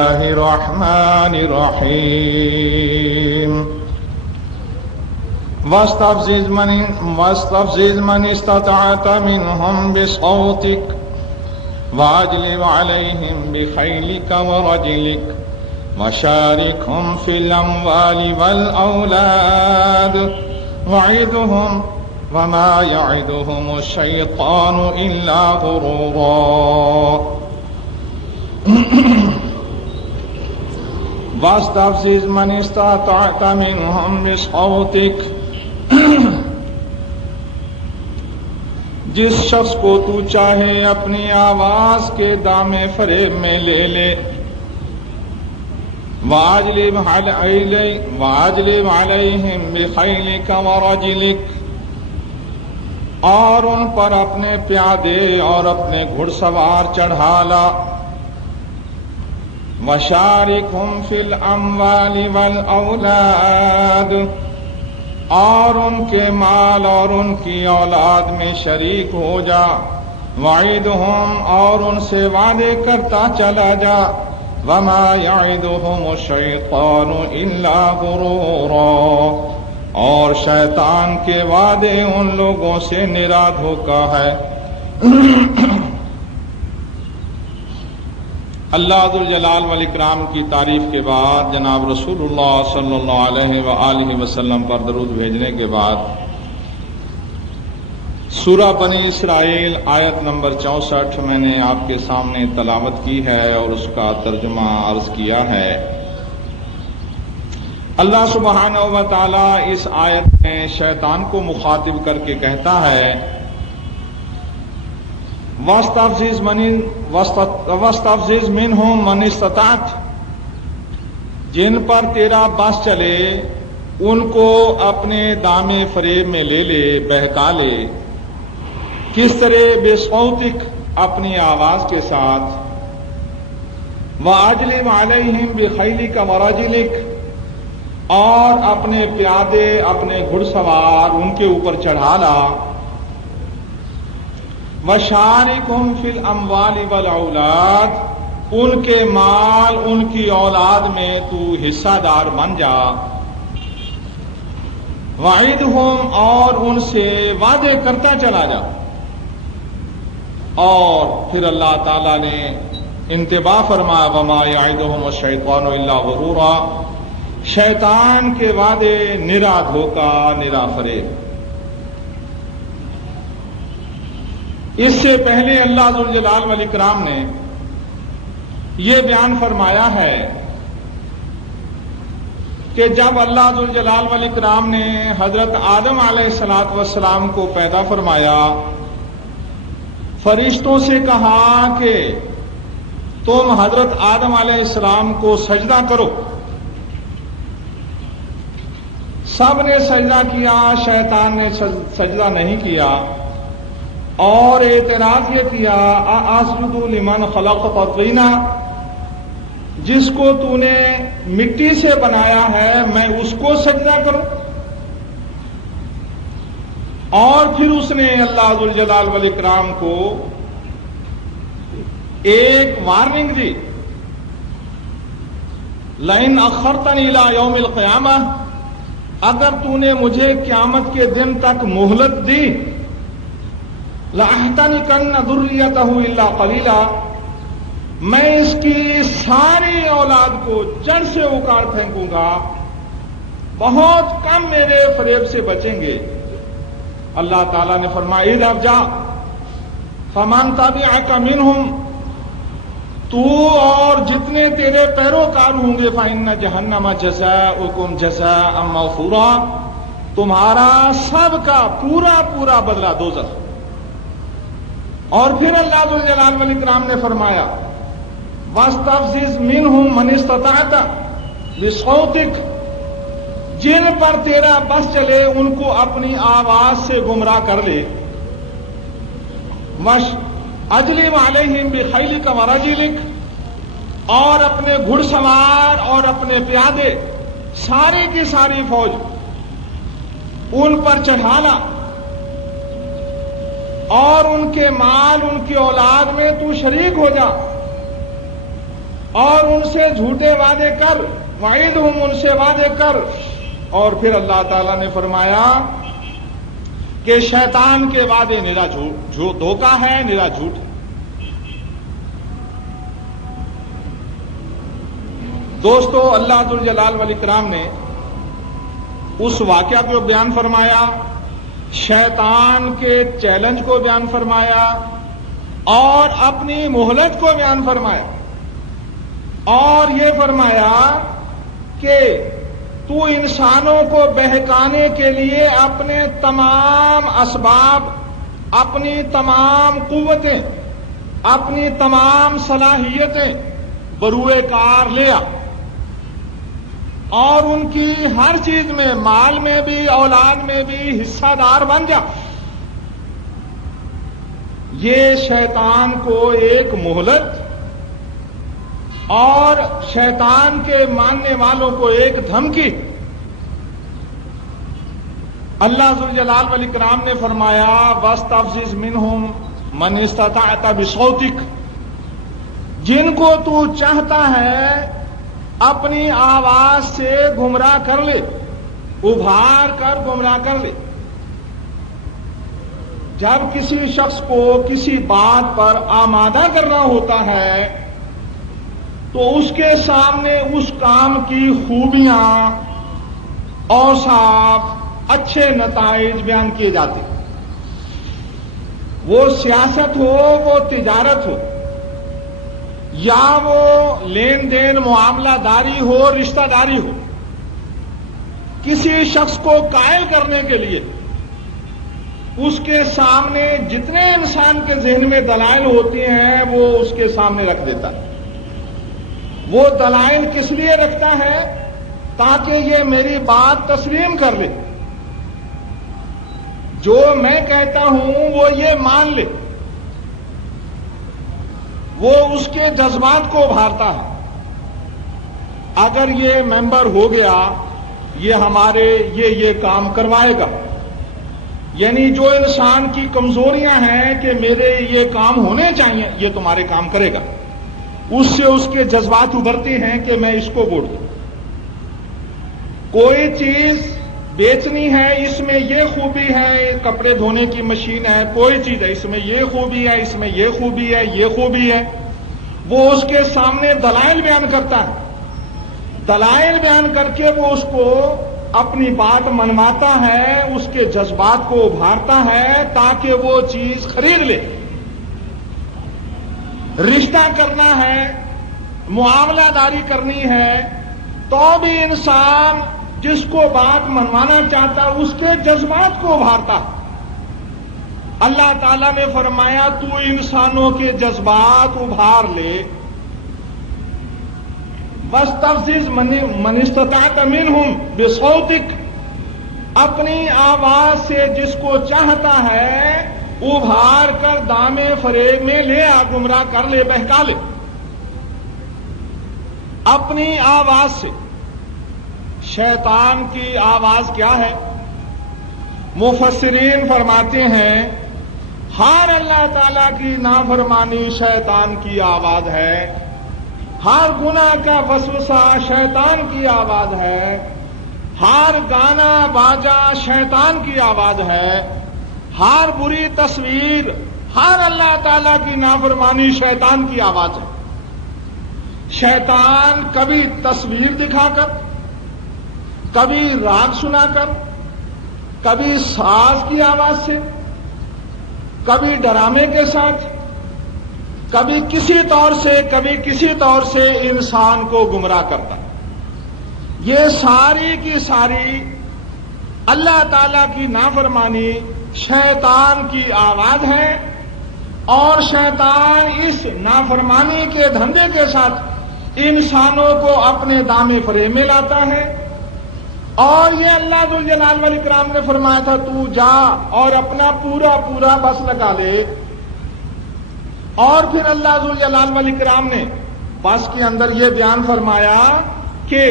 الرحمن الرحيم واستفزز من استطعت منهم بصوتك واجلب عليهم بخيلك ورجلك وشاركهم في الأموال والأولاد وعدهم وما يعدهم الشيطان إلا غرورا واستفزز من استطعت منهم بصوتك جس شخص کو تو چاہے اپنی آواز کے دامے فریب میں لے لے واجلب علیہم بخیلک ورجلک اور ان پر اپنے پیادے اور اپنے گھڑ سوار چڑھا لا وشارکہم فی الاموال والاولاد اور ان کے مال اور ان کی اولاد میں شریک ہو جا وعدہم اور ان سے وعدے کرتا چلا جا وما یعدہم الشیطان الا غرورا اور شیطان کے وعدے ان لوگوں سے نرا دھوکا ہے۔ اللہ ذوالجلال والاکرام کی تعریف کے بعد جناب رسول اللہ صلی اللہ علیہ وآلہ وسلم پر درود بھیجنے کے بعد سورہ بنی اسرائیل آیت نمبر 64 میں نے آپ کے سامنے تلاوت کی ہے اور اس کا ترجمہ عرض کیا ہے۔ اللہ سبحانہ و تعالی اس آیت میں شیطان کو مخاطب کر کے کہتا ہے واستفزز منہم من استطعت جن پر تیرا بس چلے ان کو اپنے دامے فریب میں لے لے بہکا لے۔ کس طرح؟ بصوتک اپنی آواز کے ساتھ واجلب علیہم بخیلک ورجلک اور اپنے پیادے اپنے گھڑ سوار ان کے اوپر چڑھا لا وشارکہم فی الاموال والاولاد ان کے مال ان کی اولاد میں تو حصہ دار بن جا وعدہم اور ان سے وعدے کرتا چلا جا۔ اور پھر اللہ تعالی نے انتباہ فرمایا وما یعدہم الشیطان الا غرورا شیطان کے وعدے نرا دھوکا نرا فریب۔ اس سے پہلے اللہ ذوالجلال والاکرام نے یہ بیان فرمایا ہے کہ جب اللہ ذوالجلال والاکرام نے حضرت آدم علیہ السلام کو پیدا فرمایا فرشتوں سے کہا کہ تم حضرت آدم علیہ السلام کو سجدہ کرو، سب نے سجدہ کیا، شیطان نے سجدہ نہیں کیا اور اعتراض یہ کیا اسجد لمن خلقت طینا جس کو تو نے مٹی سے بنایا ہے میں اس کو سجدہ کروں۔ اور پھر اس نے اللہ ذوالجلال والاکرام کو ایک وارننگ دی لئن اخرتنی الی یوم القیامہ اگر تو نے مجھے قیامت کے دن تک مہلت دی لَأَحْتَنِكَنَّ ذُرِّيَّتَهُ إِلَّا قَلِيلًا میں اس کی ساری اولاد کو جڑ سے اکاڑ پھینکوں گا، بہت کم میرے فریب سے بچیں گے۔ اللہ تعالیٰ نے فرمایا اذهب جا فمن تبعك منهم تو اور جتنے تیرے پیروکار ہوں گے فإن جہنم جزاؤکم جزاء موفورا تمہارا سب کا پورا پورا بدلہ دوزخ۔ اور پھر اللہ ذوالجلال والاکرام نے فرمایا واستفزز منہم من استطعت بصوتک جن پر تیرا بس چلے ان کو اپنی آواز سے گمراہ کر لے اجلب علیہم بخیلک ورجلک اور اپنے گھڑ سوار اور اپنے پیادے ساری کی ساری فوج ان پر چڑھانا اور ان کے مال ان کی اولاد میں تو شریک ہو جا اور ان سے جھوٹے وعدے کر، وعیدہم، ان سے وعدے کر. اور پھر اللہ تعالیٰ نے فرمایا کہ شیطان کے وعدے نرا جھوٹ، جو دھوکہ ہے، نرا جھوٹ. دوستو، اللہ ذوالجلال والاکرام نے اس واقعہ کو بیان فرمایا، شیطان کے چیلنج کو بیان فرمایا اور اپنی مہلت کو بیان فرمایا، اور یہ فرمایا کہ تو انسانوں کو بہکانے کے لیے اپنے تمام اسباب، اپنی تمام قوتیں، اپنی تمام صلاحیتیں بروئے کار لیا، اور ان کی ہر چیز میں، مال میں بھی، اولاد میں بھی حصہ دار بن جا. یہ شیطان کو ایک مہلت اور شیطان کے ماننے والوں کو ایک دھمکی. اللہ ذوالجلال والاکرام نے فرمایا وَاسْتَفْزِزْ مِنْهُمْ مَنِ اسْتَطَعْتَ بِصَوْتِكَ، جن کو تو چاہتا ہے اپنی آواز سے گمراہ کر لے، ابھار کر گمراہ کر لے. جب کسی شخص کو کسی بات پر آمادہ کرنا ہوتا ہے تو اس کے سامنے اس کام کی خوبیاں، اوصاف، اچھے نتائج بیان کیے جاتے. وہ سیاست ہو، وہ تجارت ہو، یا وہ لین دین معاملہ داری ہو، رشتہ داری ہو، کسی شخص کو قائل کرنے کے لیے اس کے سامنے جتنے انسان کے ذہن میں دلائل ہوتی ہیں وہ اس کے سامنے رکھ دیتا ہے. وہ دلائل کس لیے رکھتا ہے؟ تاکہ یہ میری بات تسلیم کر لے، جو میں کہتا ہوں وہ یہ مان لے. وہ اس کے جذبات کو ابھارتا ہے. اگر یہ ممبر ہو گیا، یہ ہمارے یہ کام کروائے گا، یعنی جو انسان کی کمزوریاں ہیں کہ میرے یہ کام ہونے چاہیے، یہ تمہارے کام کرے گا. اس سے اس کے جذبات ابھرتے ہیں کہ میں اس کو ووٹ دوں. کوئی چیز بیچنی ہے، اس میں یہ خوبی ہے، کپڑے دھونے کی مشین ہے، کوئی چیز ہے، اس میں یہ خوبی ہے، اس میں یہ خوبی ہے، یہ خوبی ہے. وہ اس کے سامنے دلائل بیان کرتا ہے. دلائل بیان کر کے وہ اس کو اپنی بات منواتا ہے، اس کے جذبات کو ابھارتا ہے تاکہ وہ چیز خرید لے. رشتہ کرنا ہے، معاملہ داری کرنی ہے، تو بھی انسان جس کو بات منوانا چاہتا اس کے جذبات کو ابھارتا. اللہ تعالیٰ نے فرمایا تو انسانوں کے جذبات ابھار لے. وَاسْتَفْزِزْ مَنِ اسْتَطَعْتَ مِنْهُمْ بِصَوْتِكَ، اپنی آواز سے جس کو چاہتا ہے ابھار کر دامے فریب میں لے آ، گمراہ کر لے، بہکا لے. اپنی آواز سے. شیطان کی آواز کیا ہے؟ مفسرین فرماتے ہیں ہر اللہ تعالیٰ کی نافرمانی شیطان کی آواز ہے، ہر گناہ کا وسوسہ شیطان کی آواز ہے، ہر گانا باجا شیطان کی آواز ہے، ہر بری تصویر، ہر اللہ تعالیٰ کی نافرمانی شیطان کی آواز ہے. شیطان کبھی تصویر دکھا کر، کبھی راگ سنا کر، کبھی ساز کی آواز سے، کبھی ڈرامے کے ساتھ، کبھی کسی طور سے، کبھی کسی طور سے انسان کو گمراہ کرتا. یہ ساری کی ساری اللہ تعالیٰ کی نافرمانی شیطان کی آواز ہے، اور شیطان اس نافرمانی کے دھندے کے ساتھ انسانوں کو اپنے دامے فریب میں لاتا ہے. اور یہ اللہ ذوالجلال والاکرام نے فرمایا تھا تو جا اور اپنا پورا بس لگا لے. اور پھر اللہ ذوالجلال والاکرام نے بس کے اندر یہ بیان فرمایا کہ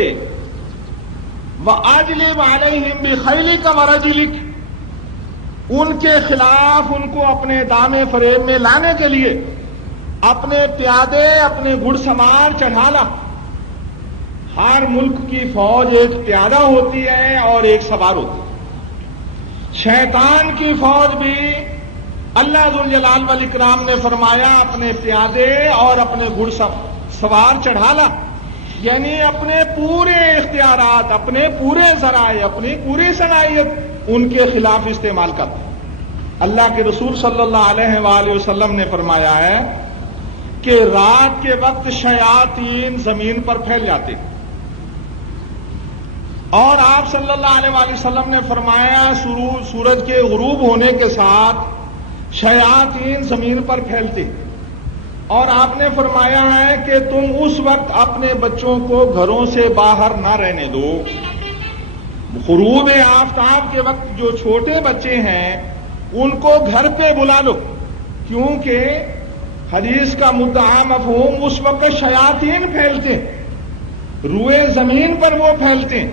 وَأَجْلِبْ عَلَيْهِمْ بِخَيْلِكَ وَرَجِلِكَ، ان کے خلاف ان کو اپنے دامے فریب میں لانے کے لیے اپنے پیادے اپنے گھڑ سوار چڑھا لا۔ ہر ملک کی فوج ایک پیادہ ہوتی ہے اور ایک سوار ہوتی ہے۔ شیطان کی فوج بھی اللہ ذوالجلال والاکرام نے فرمایا اپنے پیادے اور اپنے گھڑ سوار چڑھا لا، یعنی اپنے پورے اختیارات، اپنے پورے ذرائع، اپنی پوری صلاحیت ان کے خلاف استعمال کرتے۔ اللہ کے رسول صلی اللہ علیہ وآلہ وسلم نے فرمایا ہے کہ رات کے وقت شیاطین زمین پر پھیل جاتے، اور آپ صلی اللہ علیہ وآلہ وسلم نے فرمایا سورج کے غروب ہونے کے ساتھ شیاطین زمین پر پھیلتے، اور آپ نے فرمایا ہے کہ تم اس وقت اپنے بچوں کو گھروں سے باہر نہ رہنے دو۔ غروب آفتاب کے وقت جو چھوٹے بچے ہیں ان کو گھر پہ بلا لو، کیونکہ حدیث کا مدعا مفہوم اس وقت شیاطین پھیلتے، روئے زمین پر وہ پھیلتے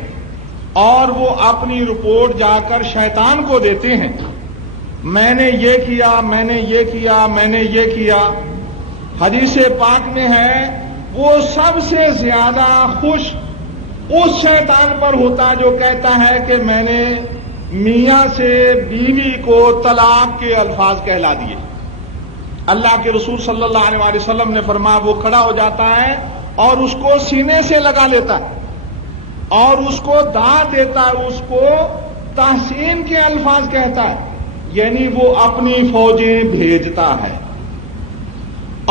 اور وہ اپنی رپورٹ جا کر شیطان کو دیتے ہیں، میں نے یہ کیا، میں نے یہ کیا، میں نے یہ کیا۔ حدیث پاک میں ہے وہ سب سے زیادہ خوش اس شیطان پر ہوتا جو کہتا ہے کہ میں نے میاں سے بیوی کو طلاق کے الفاظ کہلا دیے۔ اللہ کے رسول صلی اللہ علیہ وآلہ وسلم نے فرمایا وہ کھڑا ہو جاتا ہے اور اس کو سینے سے لگا لیتا ہے اور اس کو داد دیتا ہے، اس کو تحسین کے الفاظ کہتا ہے، یعنی وہ اپنی فوجیں بھیجتا ہے۔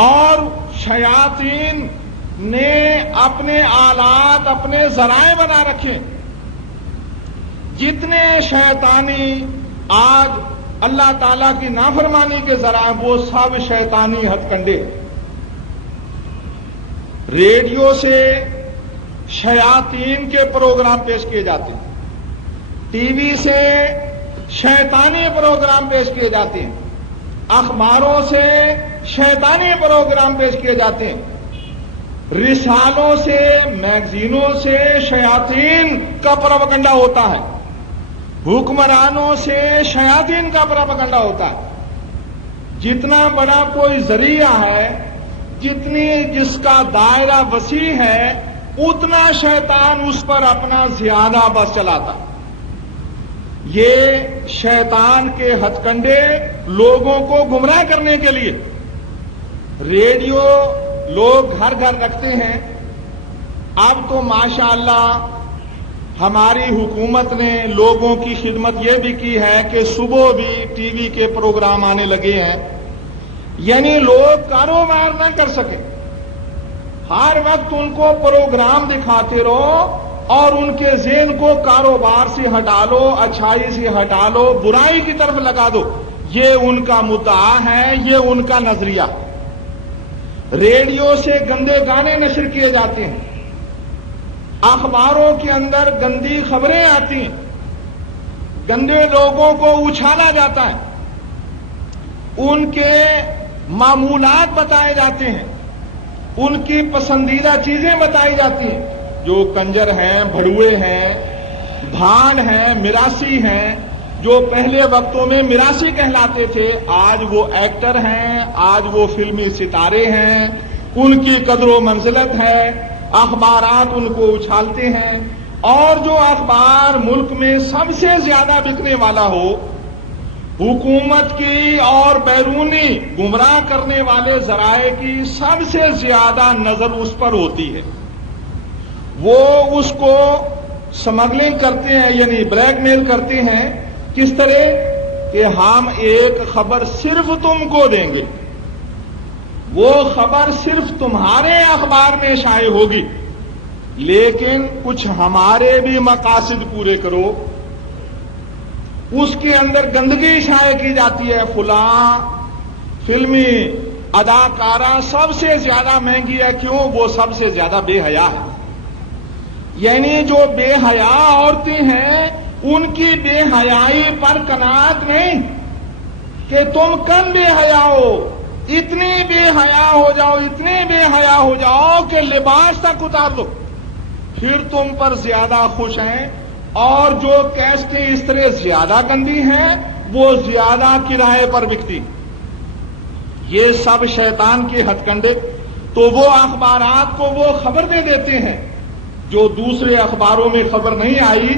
اور شیاطین نے اپنے آلات، اپنے ذرائع بنا رکھے۔ جتنے شیطانی آج اللہ تعالیٰ کی نافرمانی کے ذرائع وہ سب شیطانی ہتھ کنڈے۔ ریڈیو سے شیاطین کے پروگرام پیش کیے جاتے ہیں، ٹی وی سے شیطانی پروگرام پیش کیے جاتے ہیں، اخباروں سے شیطانی پروگرام پیش کیے جاتے ہیں، رسالوں سے، میگزینوں سے شیاطین کا پروپیگنڈا ہوتا ہے، حکمرانوں سے شیاطین کا پروپیگنڈا ہوتا ہے۔ جتنا بڑا کوئی ذریعہ ہے، جتنی جس کا دائرہ وسیع ہے، اتنا شیطان اس پر اپنا زیادہ بس چلاتا ہے۔ یہ شیطان کے ہتھ کنڈے لوگوں کو گمراہ کرنے کے لیے ریڈیو لوگ گھر گھر رکھتے ہیں۔ اب تو ماشاءاللہ ہماری حکومت نے لوگوں کی خدمت یہ بھی کی ہے کہ صبح بھی ٹی وی کے پروگرام آنے لگے ہیں، یعنی لوگ کاروبار نہ کر سکے، ہر وقت ان کو پروگرام دکھاتے رہو اور ان کے ذہن کو کاروبار سے ہٹا لو، اچھائی سے ہٹا لو، برائی کی طرف لگا دو۔ یہ ان کا مدعا ہے، یہ ان کا نظریہ۔ ریڈیو سے گندے گانے نشر کیے جاتے ہیں، اخباروں کے اندر گندی خبریں آتی ہیں، گندے لوگوں کو اچھالا جاتا ہے، ان کے معمولات بتائے جاتے ہیں، ان کی پسندیدہ چیزیں بتائی جاتی ہیں۔ جو کنجر ہیں، بھڑوے ہیں، بھان ہیں، مراسی ہیں، جو پہلے وقتوں میں مراسی کہلاتے تھے، آج وہ ایکٹر ہیں، آج وہ فلمی ستارے ہیں، ان کی قدر و منزلت ہے، اخبارات ان کو اچھالتے ہیں۔ اور جو اخبار ملک میں سب سے زیادہ بکنے والا ہو، حکومت کی اور بیرونی گمراہ کرنے والے ذرائع کی سب سے زیادہ نظر اس پر ہوتی ہے، وہ اس کو سمگلنگ کرتے ہیں، یعنی بلیک میل کرتے ہیں۔ کس طرح کہ ہم ایک خبر صرف تم کو دیں گے، وہ خبر صرف تمہارے اخبار میں شائع ہوگی، لیکن کچھ ہمارے بھی مقاصد پورے کرو۔ اس کے اندر گندگی شائع کی جاتی ہے، فلاں فلمی اداکارہ سب سے زیادہ مہنگی ہے، کیوں؟ وہ سب سے زیادہ بے حیا ہے۔ یعنی جو بے حیا عورتیں ہیں ان کی بے حیائی پر قناعت نہیں کہ تم کم بے حیا ہو، اتنی بے حیا ہو جاؤ، اتنے بے حیا ہو جاؤ کہ لباس تک اتار دو، پھر تم پر زیادہ خوش ہیں۔ اور جو کیسٹیں اس طرح زیادہ گندی ہیں وہ زیادہ کرائے پر بکتی۔ یہ سب شیطان کے ہتھ کنڈے. تو وہ اخبارات کو وہ خبر دے دیتے ہیں جو دوسرے اخباروں میں خبر نہیں آئی.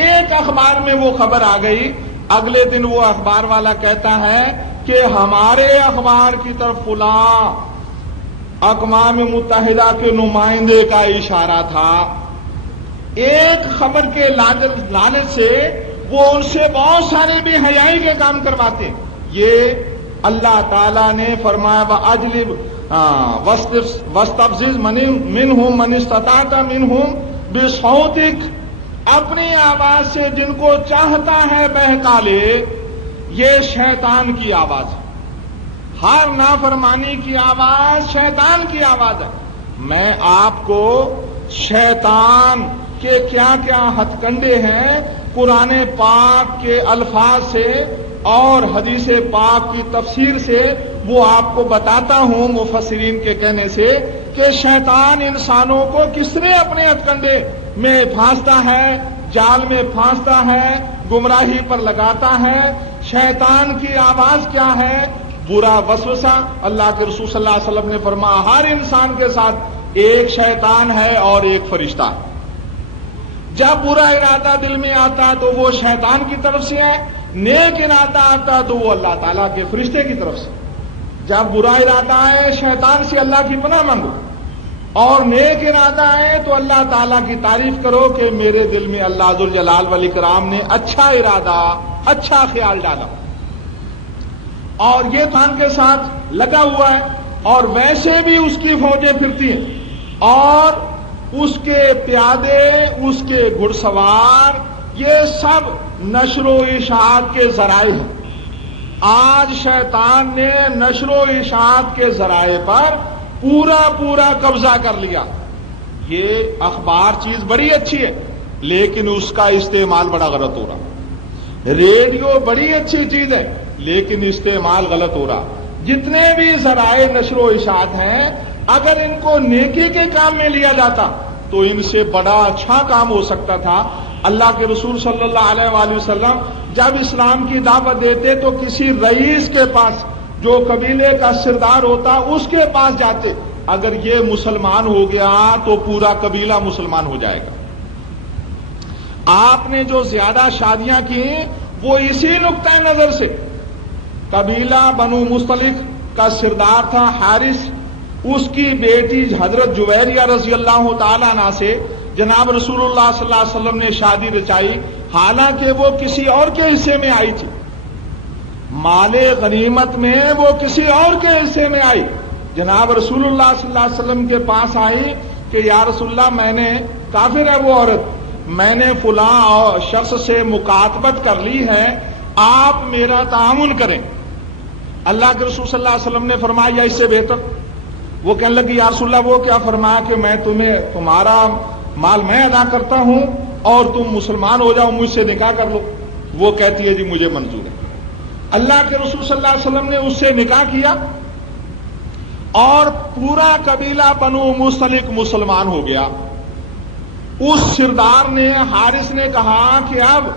ایک اخبار میں وہ خبر آ گئی، اگلے دن وہ اخبار والا کہتا ہے کہ ہمارے اخبار کی طرف فلاں اقوام متحدہ کے نمائندے کا اشارہ تھا. ایک خبر کے لالچ سے وہ ان سے بہت سارے بے حیائی کے کام کرواتے ہیں. یہ اللہ تعالیٰ نے فرمایا وَأَجْلِبْ وَاسْتَفْزِزْ مِنْهُمْ مَنِ اسْتَطَعْتَ مِنْهُمْ بِصَوْتِكَ، اپنی آواز سے جن کو چاہتا ہے بہکا لے. یہ شیطان کی آواز ہے، ہر نافرمانی کی آواز شیطان کی آواز ہے. میں آپ کو شیطان کے کیا کیا ہتھ کنڈے ہیں قرآن پاک کے الفاظ سے اور حدیث پاک کی تفسیر سے وہ آپ کو بتاتا ہوں مفسرین کے کہنے سے کہ شیطان انسانوں کو کس طرح اپنے ہتھ کنڈے میں پھانستا ہے، جال میں پھانستا ہے، گمراہی پر لگاتا ہے. شیطان کی آواز کیا ہے؟ برا وسوسہ. اللہ کے رسول صلی اللہ علیہ وسلم نے فرمایا ہر انسان کے ساتھ ایک شیطان ہے اور ایک فرشتہ. جب برا ارادہ دل میں آتا تو وہ شیطان کی طرف سے ہے، نیک ارادہ آتا تو وہ اللہ تعالیٰ کے فرشتے کی طرف سے. جب برا ارادہ ہے شیطان سے اللہ کی پناہ مانگو، اور نیک ارادہ ہے تو اللہ تعالیٰ کی تعریف کرو کہ میرے دل میں اللہ ذوالجلال والاکرام نے اچھا ارادہ، اچھا خیال ڈالا اور یہ تان کے ساتھ لگا ہوا ہے. اور ویسے بھی اس کی فوجیں پھرتی ہیں اور اس کے پیادے، اس کے گھڑ سوار، یہ سب نشر و اشاعت کے ذرائع ہیں. آج شیطان نے نشر و اشاعت کے ذرائع پر پورا قبضہ کر لیا. یہ اخبار چیز بڑی اچھی ہے لیکن اس کا استعمال بڑا غلط ہو رہا. ریڈیو بڑی اچھی چیز ہے لیکن استعمال غلط ہو رہا. جتنے بھی ذرائع نشر و اشاعت ہیں اگر ان کو نیکی کے کام میں لیا جاتا تو ان سے بڑا اچھا کام ہو سکتا تھا. اللہ کے رسول صلی اللہ علیہ وآلہ وسلم جب اسلام کی دعوت دیتے تو کسی رئیس کے پاس، جو قبیلے کا سردار ہوتا، اس کے پاس جاتے. اگر یہ مسلمان ہو گیا تو پورا قبیلہ مسلمان ہو جائے گا. آپ نے جو زیادہ شادیاں کی وہ اسی نقطۂ نظر سے. قبیلہ بنو مستلق کا سردار تھا حارث، اس کی بیٹی حضرت جویریہ رضی اللہ تعالیٰ عنہ سے جناب رسول اللہ صلی اللہ علیہ وسلم نے شادی رچائی، حالانکہ وہ کسی اور کے حصے میں آئی تھی. مال غنیمت میں وہ کسی اور کے حصے میں آئی. جناب رسول اللہ صلی اللہ علیہ وسلم کے پاس آئی کہ یا رسول اللہ، میں نے، کافر ہے وہ عورت، میں نے فلاں شخص سے مکاتبت کر لی ہے، آپ میرا تعاون کریں. اللہ کے رسول صلی اللہ علیہ وسلم نے فرمایا اس سے بہتر. وہ کہنے لگی یا رسول اللہ وہ کیا؟ فرمایا کہ میں تمہارا مال میں ادا کرتا ہوں اور تم مسلمان ہو جاؤ، مجھ سے نکاح کر لو. وہ کہتی ہے جی مجھے منظور ہے. اللہ کے رسول صلی اللہ علیہ وسلم نے اس سے نکاح کیا اور پورا قبیلہ بنو مستلق مسلمان ہو گیا. اس سردار نے، حارث نے کہا کہ اب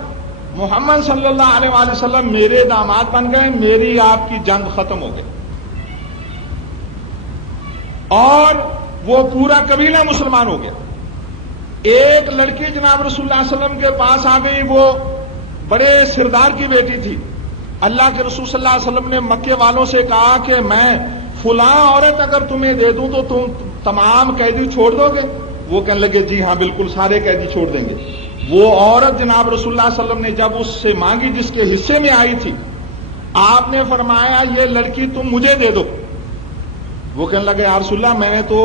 محمد صلی اللہ علیہ وآلہ وسلم میرے داماد بن گئے، میری آپ کی جنگ ختم ہو گئی. اور وہ پورا قبیلہ مسلمان ہو گیا. ایک لڑکی جناب رسول اللہ صلی اللہ علیہ وسلم کے پاس آ گئی، وہ بڑے سردار کی بیٹی تھی. اللہ کے رسول صلی اللہ علیہ وسلم نے مکے والوں سے کہا کہ میں فلاں عورت اگر تمہیں دے دوں تو تم تمام قیدی چھوڑ دو گے؟ وہ کہنے لگے جی ہاں بالکل سارے قیدی چھوڑ دیں گے. وہ عورت جناب رسول اللہ صلی اللہ علیہ وسلم نے جب اس سے مانگی جس کے حصے میں آئی تھی، آپ نے فرمایا یہ لڑکی تم مجھے دے دو. وہ کہنے لگے یا رسول اللہ، میں نے تو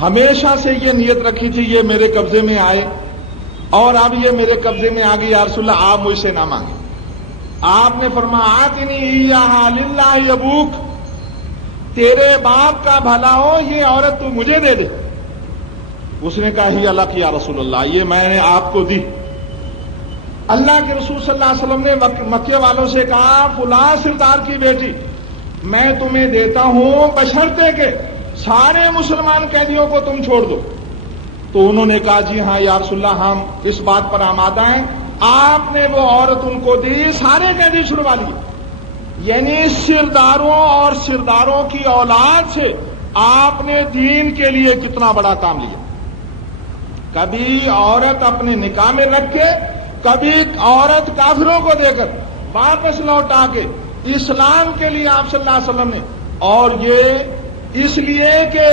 ہمیشہ سے یہ نیت رکھی تھی یہ میرے قبضے میں آئے اور اب یہ میرے قبضے میں آ گئی، یا رسول اللہ آپ مجھ سے نہ مانگیں. آپ نے فرمایا آتنی ایہا للہ ابوک، تیرے باپ کا بھلا ہو یہ عورت تو مجھے دے دے. اس نے کہا ہی اللہ کی یا رسول اللہ، یہ میں نے آپ کو دی. اللہ کے رسول صلی اللہ علیہ وسلم نے مکے والوں سے کہا فلاں سردار کی بیٹی میں تمہیں دیتا ہوں بشرطے کہ سارے مسلمان قیدیوں کو تم چھوڑ دو. تو انہوں نے کہا جی ہاں یا رسول اللہ ہم اس بات پر آمادہ ہیں. آپ نے وہ عورت ان کو دی، سارے قیدی چھڑوا لیے. یعنی سرداروں اور سرداروں کی اولاد سے آپ نے دین کے لیے کتنا بڑا کام لیا. کبھی عورت اپنے نکاح میں رکھ کے، کبھی عورت کافروں کو دے کر واپس لوٹا کے اسلام کے لیے آپ صلی اللہ علیہ وسلم نے. اور یہ اس لیے کہ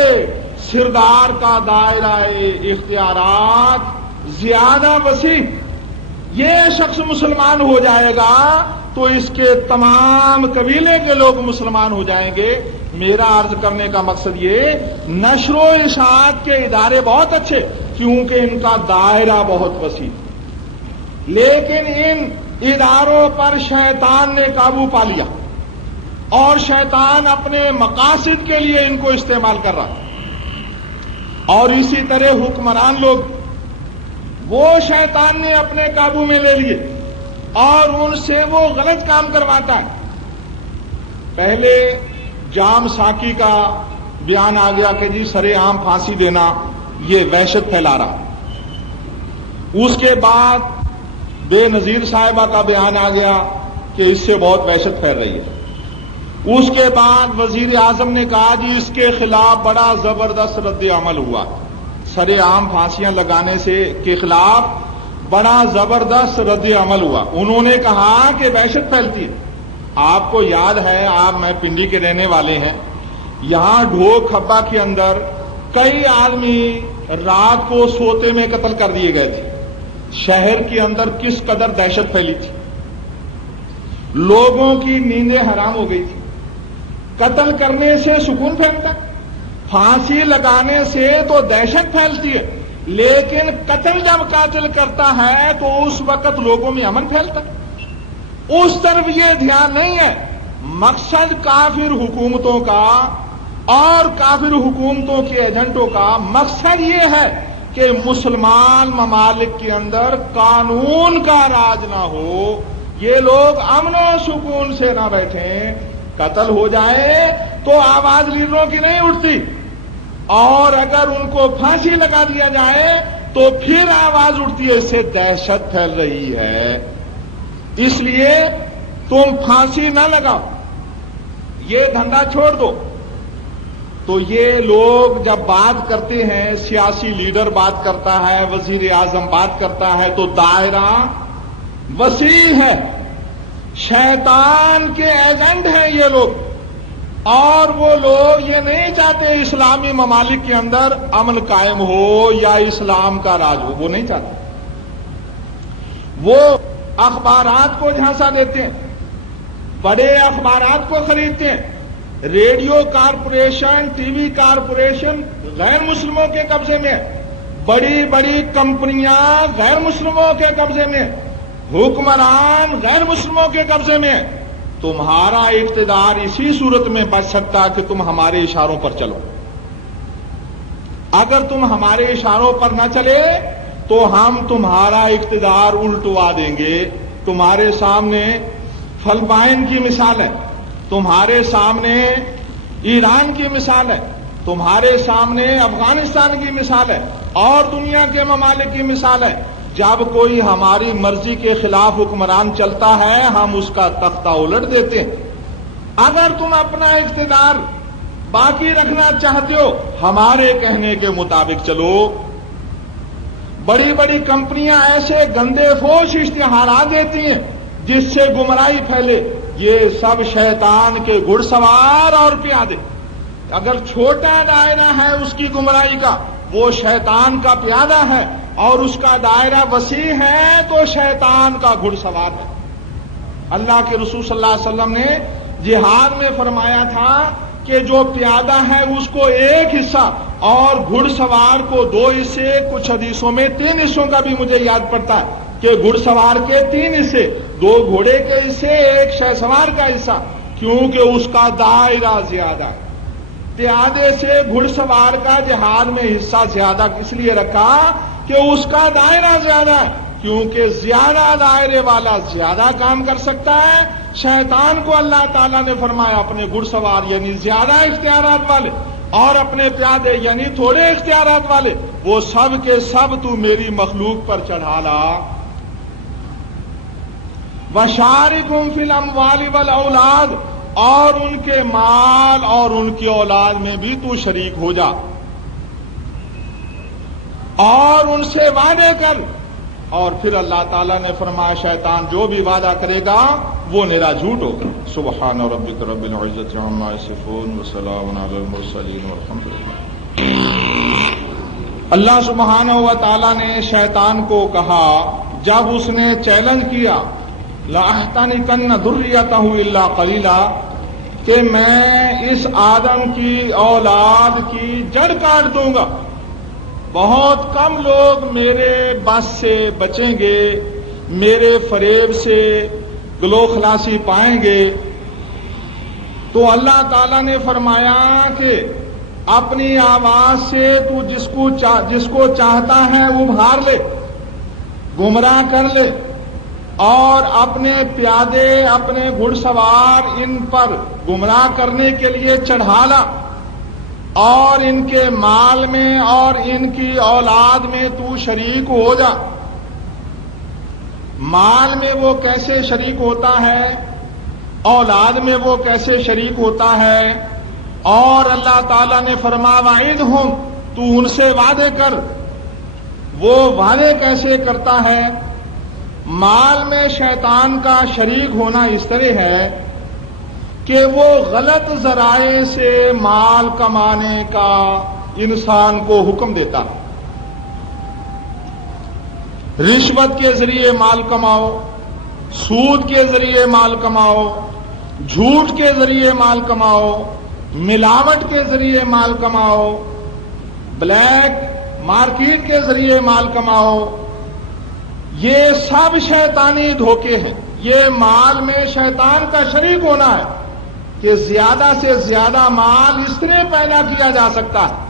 سردار کا دائرہ اختیارات زیادہ وسیع. یہ شخص مسلمان ہو جائے گا تو اس کے تمام قبیلے کے لوگ مسلمان ہو جائیں گے. میرا عرض کرنے کا مقصد یہ، نشر و اشاعت کے ادارے بہت اچھے کیونکہ ان کا دائرہ بہت وسیع، لیکن ان اداروں پر شیطان نے قابو پا لیا اور شیطان اپنے مقاصد کے لیے ان کو استعمال کر رہا. اور اسی طرح حکمران لوگ، وہ شیطان نے اپنے قابو میں لے لیے اور ان سے وہ غلط کام کرواتا ہے. پہلے جام ساکی کا بیان آ گیا کہ جی سرے عام پھانسی دینا یہ وحشت پھیلا رہا. اس کے بعد بے نظیر صاحبہ کا بیان آ گیا کہ اس سے بہت وحشت پھیل رہی ہے. اس کے بعد وزیر اعظم نے کہا جی اس کے خلاف بڑا زبردست رد عمل ہوا. سرے عام پھانسیاں لگانے سے کے خلاف بڑا زبردست رد عمل ہوا. انہوں نے کہا کہ وحشت پھیلتی ہے. آپ کو یاد ہے، آپ میں پنڈی کے رہنے والے ہیں، یہاں ڈھوک کھبا کے اندر کئی آدمی رات کو سوتے میں قتل کر دیے گئے تھے. شہر کے اندر کس قدر دہشت پھیلی تھی، لوگوں کی نیندیں حرام ہو گئی تھی. قتل کرنے سے سکون پھیلتا، پھانسی لگانے سے تو دہشت پھیلتی ہے، لیکن قتل جب قاتل کرتا ہے تو اس وقت لوگوں میں امن پھیلتا ہے. اس طرف یہ دھیان نہیں ہے. مقصد کافر حکومتوں کا اور کافر حکومتوں کے ایجنٹوں کا مقصد یہ ہے کہ مسلمان ممالک کے اندر قانون کا راج نہ ہو، یہ لوگ امن و سکون سے نہ بیٹھیں. قتل ہو جائے تو آواز لیڈروں کی نہیں اٹھتی، اور اگر ان کو پھانسی لگا دیا جائے تو پھر آواز اٹھتی ہے، اس سے دہشت پھیل رہی ہے. اس لیے تم پھانسی نہ لگاؤ، یہ دھندا چھوڑ دو. تو یہ لوگ جب بات کرتے ہیں، سیاسی لیڈر بات کرتا ہے، وزیر اعظم بات کرتا ہے، تو دائرہ وسیع ہے. شیطان کے ایجنٹ ہیں یہ لوگ، اور وہ لوگ یہ نہیں چاہتے اسلامی ممالک کے اندر امن قائم ہو یا اسلام کا راج ہو، وہ نہیں چاہتے. وہ اخبارات کو جھانسا دیتے ہیں، بڑے اخبارات کو خریدتے ہیں. Radio corporation, T V corporation غیر مسلموں کے قبضے میں، بڑی بڑی کمپنیاں غیر مسلموں کے قبضے میں، حکمران غیر مسلموں کے قبضے میں. تمہارا اقتدار اسی صورت میں بچ سکتا کہ تم ہمارے اشاروں پر چلو. اگر تم ہمارے اشاروں پر نہ چلے تو ہم تمہارا اقتدار الٹوا دیں گے. تمہارے سامنے فلپائن کی مثال ہے، تمہارے سامنے ایران کی مثال ہے، تمہارے سامنے افغانستان کی مثال ہے، اور دنیا کے ممالک کی مثال ہے. جب کوئی ہماری مرضی کے خلاف حکمران چلتا ہے ہم اس کا تختہ الٹ دیتے ہیں. اگر تم اپنا اقتدار باقی رکھنا چاہتے ہو ہمارے کہنے کے مطابق چلو. بڑی بڑی کمپنیاں ایسے گندے فوش اشتہارات دیتی ہیں جس سے گمراہی پھیلے. یہ سب شیطان کے گھڑ سوار اور پیادے. اگر چھوٹا دائرہ ہے اس کی گمراہی کا، وہ شیطان کا پیادہ ہے، اور اس کا دائرہ وسیع ہے تو شیطان کا گھڑ سوار ہے. اللہ کے رسول صلی اللہ علیہ وسلم نے جہاد میں فرمایا تھا کہ جو پیادہ ہے اس کو ایک حصہ اور گھڑ سوار کو 2 حصے. کچھ حدیثوں میں 3 حصوں کا بھی مجھے یاد پڑتا ہے کہ گھڑ سوار کے 3 حصے، 2 گھوڑے کے حصے، 1 شہ سوار کا حصہ، کیونکہ اس کا دائرہ زیادہ ہے. پیادے سے گھڑ سوار کا جہاد میں حصہ زیادہ اس لیے رکھا کہ اس کا دائرہ زیادہ ہے، کیونکہ زیادہ دائرے والا زیادہ کام کر سکتا ہے. شیطان کو اللہ تعالیٰ نے فرمایا اپنے گھڑ سوار یعنی زیادہ اختیارات والے، اور اپنے پیادے یعنی تھوڑے اختیارات والے، وہ سب کے سب تو میری مخلوق پر چڑھا لا. وشارکہم فی الاموال والاولاد، اور ان کے مال اور ان کی اولاد میں بھی تو شریک ہو جا، اور ان سے وعدے کر۔ اور پھر اللہ تعالیٰ نے فرمایا شیطان جو بھی وعدہ کرے گا وہ نرا جھوٹ ہوگا۔ سبحان ربک رب العزۃ عما یصفون وسلام علی المرسلین والحمد للہ۔ اللہ سبحانہ و تعالیٰ نے شیطان کو کہا جب اس نے چیلنج کیا لَأَحْتَنِكَنَّ ذُرِّيَّتَهُ إِلَّا قَلِيلًا، کہ میں اس آدم کی اولاد کی جڑ کاٹ دوں گا، بہت کم لوگ میرے بس سے بچیں گے، میرے فریب سے گلو خلاصی پائیں گے۔ تو اللہ تعالیٰ نے فرمایا کہ اپنی آواز سے تو جس کو چاہتا ہے ابھار لے، گمراہ کر لے، اور اپنے پیادے اپنے گھڑ سوار ان پر گمراہ کرنے کے لیے چڑھا لا، اور ان کے مال میں اور ان کی اولاد میں تو شریک ہو جا۔ مال میں وہ کیسے شریک ہوتا ہے، اولاد میں وہ کیسے شریک ہوتا ہے؟ اور اللہ تعالیٰ نے فرمایا وعدہم، تو ان سے وعدے کر۔ وہ وعدے کیسے کرتا ہے؟ مال میں شیطان کا شریک ہونا اس طرح ہے کہ وہ غلط ذرائع سے مال کمانے کا انسان کو حکم دیتا، رشوت کے ذریعے مال کماؤ، سود کے ذریعے مال کماؤ، جھوٹ کے ذریعے مال کماؤ، ملاوٹ کے ذریعے مال کماؤ، بلیک مارکیٹ کے ذریعے مال کماؤ۔ یہ سب شیطانی دھوکے ہیں۔ یہ مال میں شیطان کا شریک ہونا ہے کہ زیادہ سے زیادہ مال اس طرح پیدا کیا جا سکتا ہے۔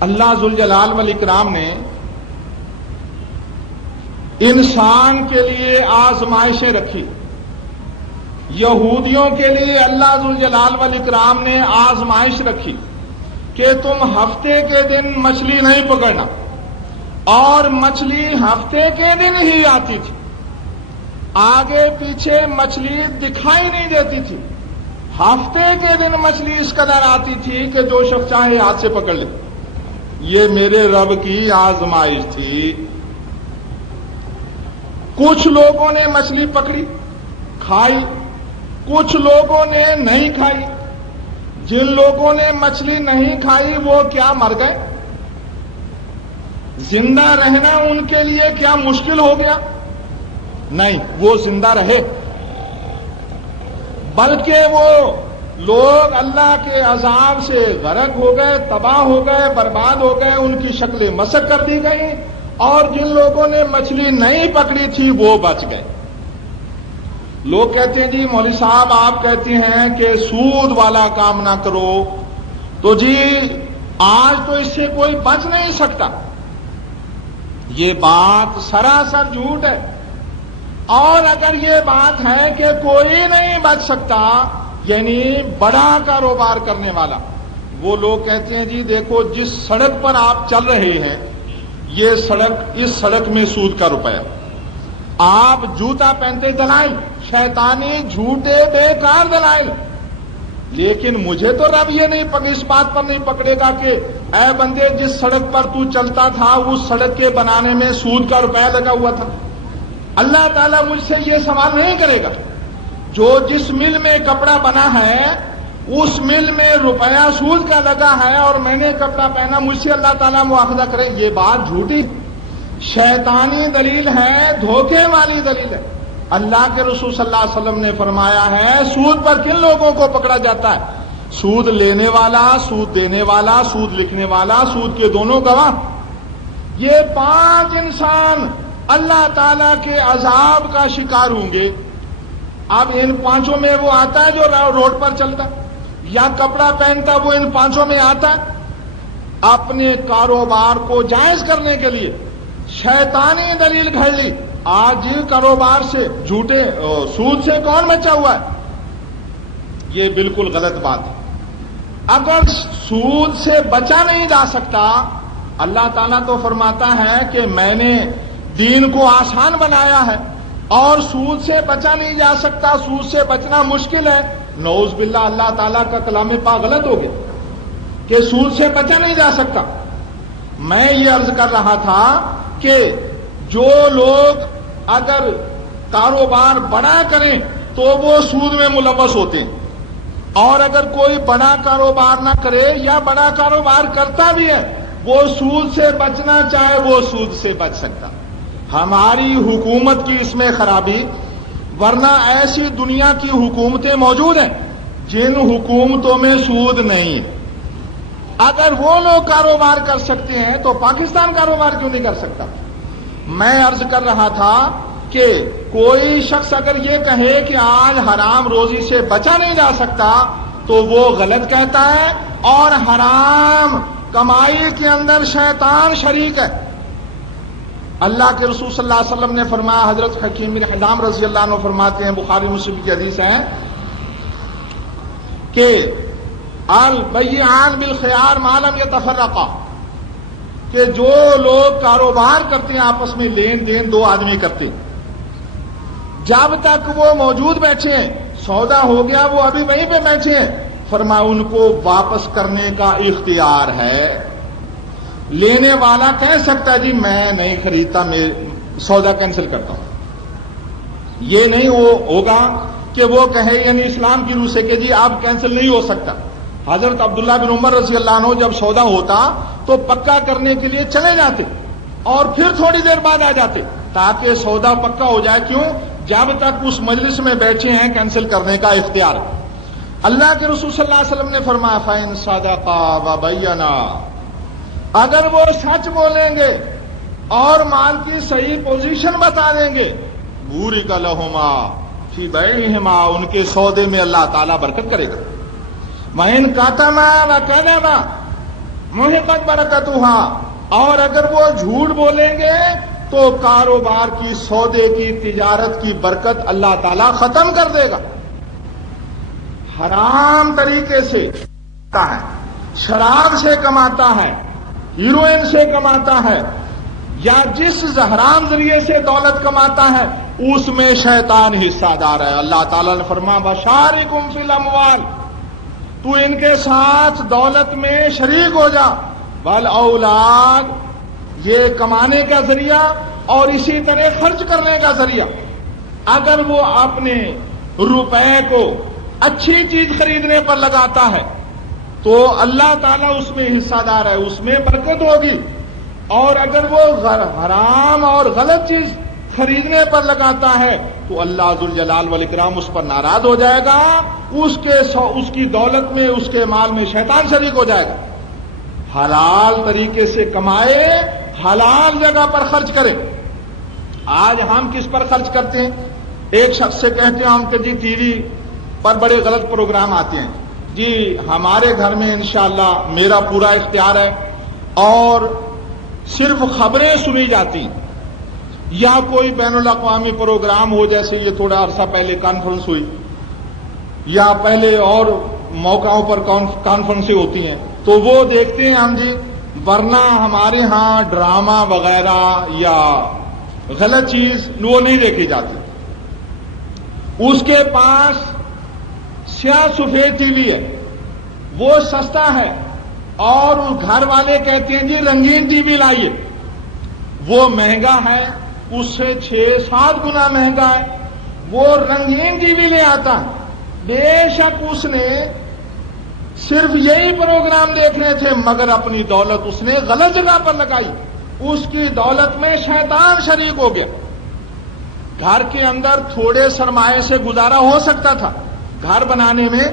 اللہ ذوالجلال والاکرام نے انسان کے لیے آزمائشیں رکھی۔ یہودیوں کے لیے اللہ ذوالجلال والاکرام نے آزمائش رکھی کہ تم ہفتے کے دن مچھلی نہیں پکڑنا، اور مچھلی ہفتے کے دن ہی آتی تھی، آگے پیچھے مچھلی دکھائی نہیں دیتی تھی۔ ہفتے کے دن مچھلی اس قدر آتی تھی کہ جو شخص چاہے ہاتھ سے پکڑ لے۔ یہ میرے رب کی آزمائش تھی۔ کچھ لوگوں نے مچھلی پکڑی، کھائی، کچھ لوگوں نے نہیں کھائی۔ جن لوگوں نے مچھلی نہیں کھائی وہ کیا مر گئے؟ زندہ رہنا ان کے لیے کیا مشکل ہو گیا؟ نہیں، وہ زندہ رہے، بلکہ وہ لوگ اللہ کے عذاب سے غرق ہو گئے، تباہ ہو گئے، برباد ہو گئے، ان کی شکلیں مسخ کر دی گئی، اور جن لوگوں نے مچھلی نہیں پکڑی تھی وہ بچ گئے۔ لوگ کہتے ہیں جی مولوی صاحب آپ کہتے ہیں کہ سود والا کام نہ کرو، تو جی آج تو اس سے کوئی بچ نہیں سکتا۔ یہ بات سراسر جھوٹ ہے۔ اور اگر یہ بات ہے کہ کوئی نہیں بچ سکتا، یعنی بڑا کاروبار کرنے والا، وہ لوگ کہتے ہیں جی دیکھو جس سڑک پر آپ چل رہے ہیں یہ سڑک، اس سڑک میں سود کا روپیہ، آپ جوتا پہنتے دلائل، شیطانی جھوٹے بیکار دلائل، لیکن مجھے تو رب یہ نہیں اس بات پر نہیں پکڑے گا کہ اے بندے جس سڑک پر تو چلتا تھا اس سڑک کے بنانے میں سود کا روپیہ لگا ہوا تھا۔ اللہ تعالیٰ مجھ سے یہ سوال نہیں کرے گا۔ جو جس مل میں کپڑا بنا ہے اس مل میں روپیہ سود کا لگا ہے اور میں نے کپڑا پہنا، مجھ سے اللہ تعالیٰ مواخذہ کرے، یہ بات جھوٹی شیطانی دلیل ہے، دھوکے والی دلیل ہے۔ اللہ کے رسول صلی اللہ علیہ وسلم نے فرمایا ہے سود پر کن لوگوں کو پکڑا جاتا ہے؟ سود لینے والا، سود دینے والا، سود لکھنے والا، سود کے دونوں گواہ۔ یہ 5 انسان اللہ تعالیٰ کے عذاب کا شکار ہوں گے۔ اب ان 5 میں وہ آتا ہے جو روڈ پر چلتا ہے یا کپڑا پہنتا، وہ ان 5 میں آتا ہے۔ اپنے کاروبار کو جائز کرنے کے لیے شیطانی دلیل گھڑ لی۔ آج کاروبار سے، جھوٹے سود سے کون بچا ہوا ہے؟ یہ بالکل غلط بات ہے۔ اگر سود سے بچا نہیں جا سکتا، اللہ تعالیٰ تو فرماتا ہے کہ میں نے دین کو آسان بنایا ہے، اور سود سے بچا نہیں جا سکتا، سود سے بچنا مشکل ہے، نعوذ باللہ اللہ تعالیٰ کا کلام پاک غلط ہو گیا کہ سود سے بچا نہیں جا سکتا۔ میں یہ عرض کر رہا تھا کہ جو لوگ اگر کاروبار بڑا کریں تو وہ سود میں ملوث ہوتے ہیں، اور اگر کوئی بڑا کاروبار نہ کرے یا بڑا کاروبار کرتا بھی ہے وہ سود سے بچنا چاہے وہ سود سے بچ سکتا۔ ہماری حکومت کی اس میں خرابی، ورنہ ایسی دنیا کی حکومتیں موجود ہیں جن حکومتوں میں سود نہیں ہے۔ اگر وہ لوگ کاروبار کر سکتے ہیں تو پاکستان کاروبار کیوں نہیں کر سکتا؟ میں عرض کر رہا تھا کہ کوئی شخص اگر یہ کہے کہ آج حرام روزی سے بچا نہیں جا سکتا تو وہ غلط کہتا ہے، اور حرام کمائی کے اندر شیطان شریک ہے۔ اللہ کے رسول صلی اللہ علیہ وسلم نے فرمایا، حضرت حکیم بن حزام رضی اللہ عنہ فرماتے ہیں، بخاری مسلم کی حدیث ہے کہ البیعان بالخیار ما لم یتفرقا، کہ جو لوگ کاروبار کرتے ہیں آپس میں لین دین دو آدمی کرتے ہیں، جب تک وہ موجود بیٹھے ہیں، سودا ہو گیا وہ ابھی وہیں پہ بیٹھے ہیں، فرمایا ان کو واپس کرنے کا اختیار ہے۔ لینے والا کہہ سکتا ہے جی میں نہیں خریدتا، میں سودا کینسل کرتا ہوں، یہ نہیں ہوگا کہ وہ کہے یعنی اسلام کی روح سے کہ جی آپ کینسل نہیں ہو سکتا۔ حضرت عبداللہ بن عمر رضی اللہ عنہ جب سودا ہوتا تو پکا کرنے کے لیے چلے جاتے اور پھر تھوڑی دیر بعد آ جاتے تاکہ سودا پکا ہو جائے۔ کیوں؟ جب تک اس مجلس میں بیٹھے ہیں کینسل کرنے کا اختیار ہے۔ اللہ کے رسول صلی اللہ علیہ وسلم نے فرمایا فَإِن صَدَقَا وَبَيَّنَا، اگر وہ سچ بولیں گے اور مال کی صحیح پوزیشن بتا دیں گے، بُورِكَ لَهُمَا فِي بَيْعِهِمَا، ان کے سودے میں اللہ تعالیٰ برکت کرے گا۔ وَإِن كَتَمَا وَكَذَبَا مُحِقَتْ بَرَكَتُهَا، اور اگر وہ جھوٹ بولیں گے تو کاروبار کی، سودے کی، تجارت کی برکت اللہ تعالیٰ ختم کر دے گا۔ حرام طریقے سے کماتا ہے، شراب سے کماتا ہے، ہیروئن سے کماتا ہے، یا جس حرام ذریعے سے دولت کماتا ہے اس میں شیطان حصہ دار ہے۔ اللہ تعالیٰ نے فرمایا بشارکم فی الاموال، تو ان کے ساتھ دولت میں شریک ہو جا، والاولاد، یہ کمانے کا ذریعہ اور اسی طرح خرچ کرنے کا ذریعہ۔ اگر وہ اپنے روپے کو اچھی چیز خریدنے پر لگاتا ہے تو اللہ تعالیٰ اس میں حصہ دار ہے، اس میں برکت ہوگی، اور اگر وہ حرام اور غلط چیز خریدنے پر لگاتا ہے تو اللہ ذوالجلال والاکرام اس پر ناراض ہو جائے گا، اس کی دولت میں، اس کے مال میں شیطان شریک ہو جائے گا۔ حلال طریقے سے کمائے، حلال جگہ پر خرچ کرے۔ آج ہم کس پر خرچ کرتے ہیں؟ ایک شخص سے کہتے ہیں ہم کہ جی ٹی وی پر بڑے غلط پروگرام آتے ہیں، جی ہمارے گھر میں انشاءاللہ میرا پورا اختیار ہے اور صرف خبریں سنی جاتی ہیں، یا کوئی بین الاقوامی پروگرام ہو، جیسے یہ تھوڑا عرصہ پہلے کانفرنس ہوئی، یا پہلے اور موقعوں پر کانفرنسیں ہوتی ہیں تو وہ دیکھتے ہیں ہم جی، ورنہ ہمارے ہاں ڈرامہ وغیرہ یا غلط چیز وہ نہیں دیکھی جاتی۔ اس کے پاس سیاہ سفید ٹی وی ہے، وہ سستا ہے، اور گھر والے کہتے ہیں جی رنگین ٹی وی لائیے، وہ مہنگا ہے، اس سے 6-7 گنا مہنگا ہے، وہ رنگین ٹی وی لے آتا ہے۔ بے شک اس نے صرف یہی پروگرام دیکھنے تھے مگر اپنی دولت اس نے غلط جگہ پر لگائی، اس کی دولت میں شیطان شریک ہو گیا۔ گھر کے اندر تھوڑے سرمایے سے گزارا ہو سکتا تھا گھر بنانے میں،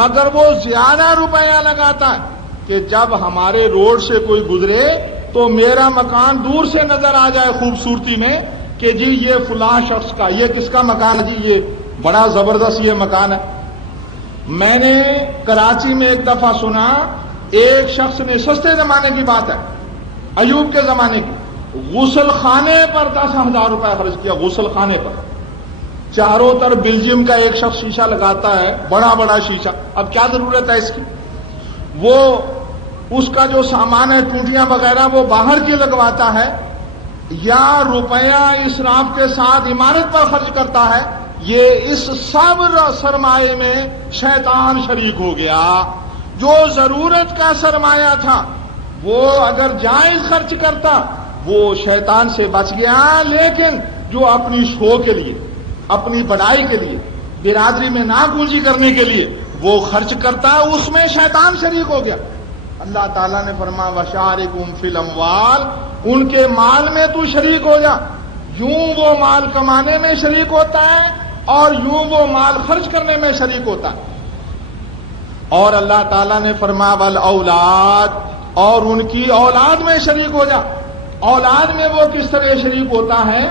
مگر وہ زیادہ روپیہ لگاتا ہے کہ جب ہمارے روڈ سے کوئی گزرے تو میرا مکان دور سے نظر آ جائے خوبصورتی میں کہ جی یہ فلاں شخص کا، یہ کس کا مکان ہے جی، یہ بڑا زبردست یہ مکان ہے۔ میں نے کراچی میں ایک دفعہ سنا، ایک شخص نے، سستے زمانے کی بات ہے، ایوب کے زمانے کی، غسل خانے پر 10,000 روپے خرچ کیا، غسل خانے پر۔ چاروں طرف بیلجیم کا ایک شخص شیشہ لگاتا ہے، بڑا بڑا شیشہ، اب کیا ضرورت ہے اس کی؟ وہ اس کا جو سامان ہے، ٹوٹیاں وغیرہ وہ باہر کی لگواتا ہے، یا روپیہ اسراف کے ساتھ عمارت پر خرچ کرتا ہے، یہ اس سب سرمایے میں شیطان شریک ہو گیا۔ جو ضرورت کا سرمایہ تھا وہ اگر جائز خرچ کرتا وہ شیطان سے بچ گیا، لیکن جو اپنی شو کے لیے، اپنی بڑائی کے لیے، برادری میں ناگونجی کرنے کے لیے وہ خرچ کرتا ہے، اس میں شیطان شریک ہو گیا۔ اللہ تعالیٰ نے فرمایا وَشَارِكُهُمْ فِي الْأَمْوَالِ، ان کے مال میں تو شریک ہو جا، یوں وہ مال کمانے میں شریک ہوتا ہے اور یوں وہ مال خرچ کرنے میں شریک ہوتا ہے۔ اور اللہ تعالیٰ نے فرمایا وَالْأَوْلَادِ، اور ان کی اولاد میں شریک ہو جا۔ اولاد میں وہ کس طرح شریک ہوتا ہے؟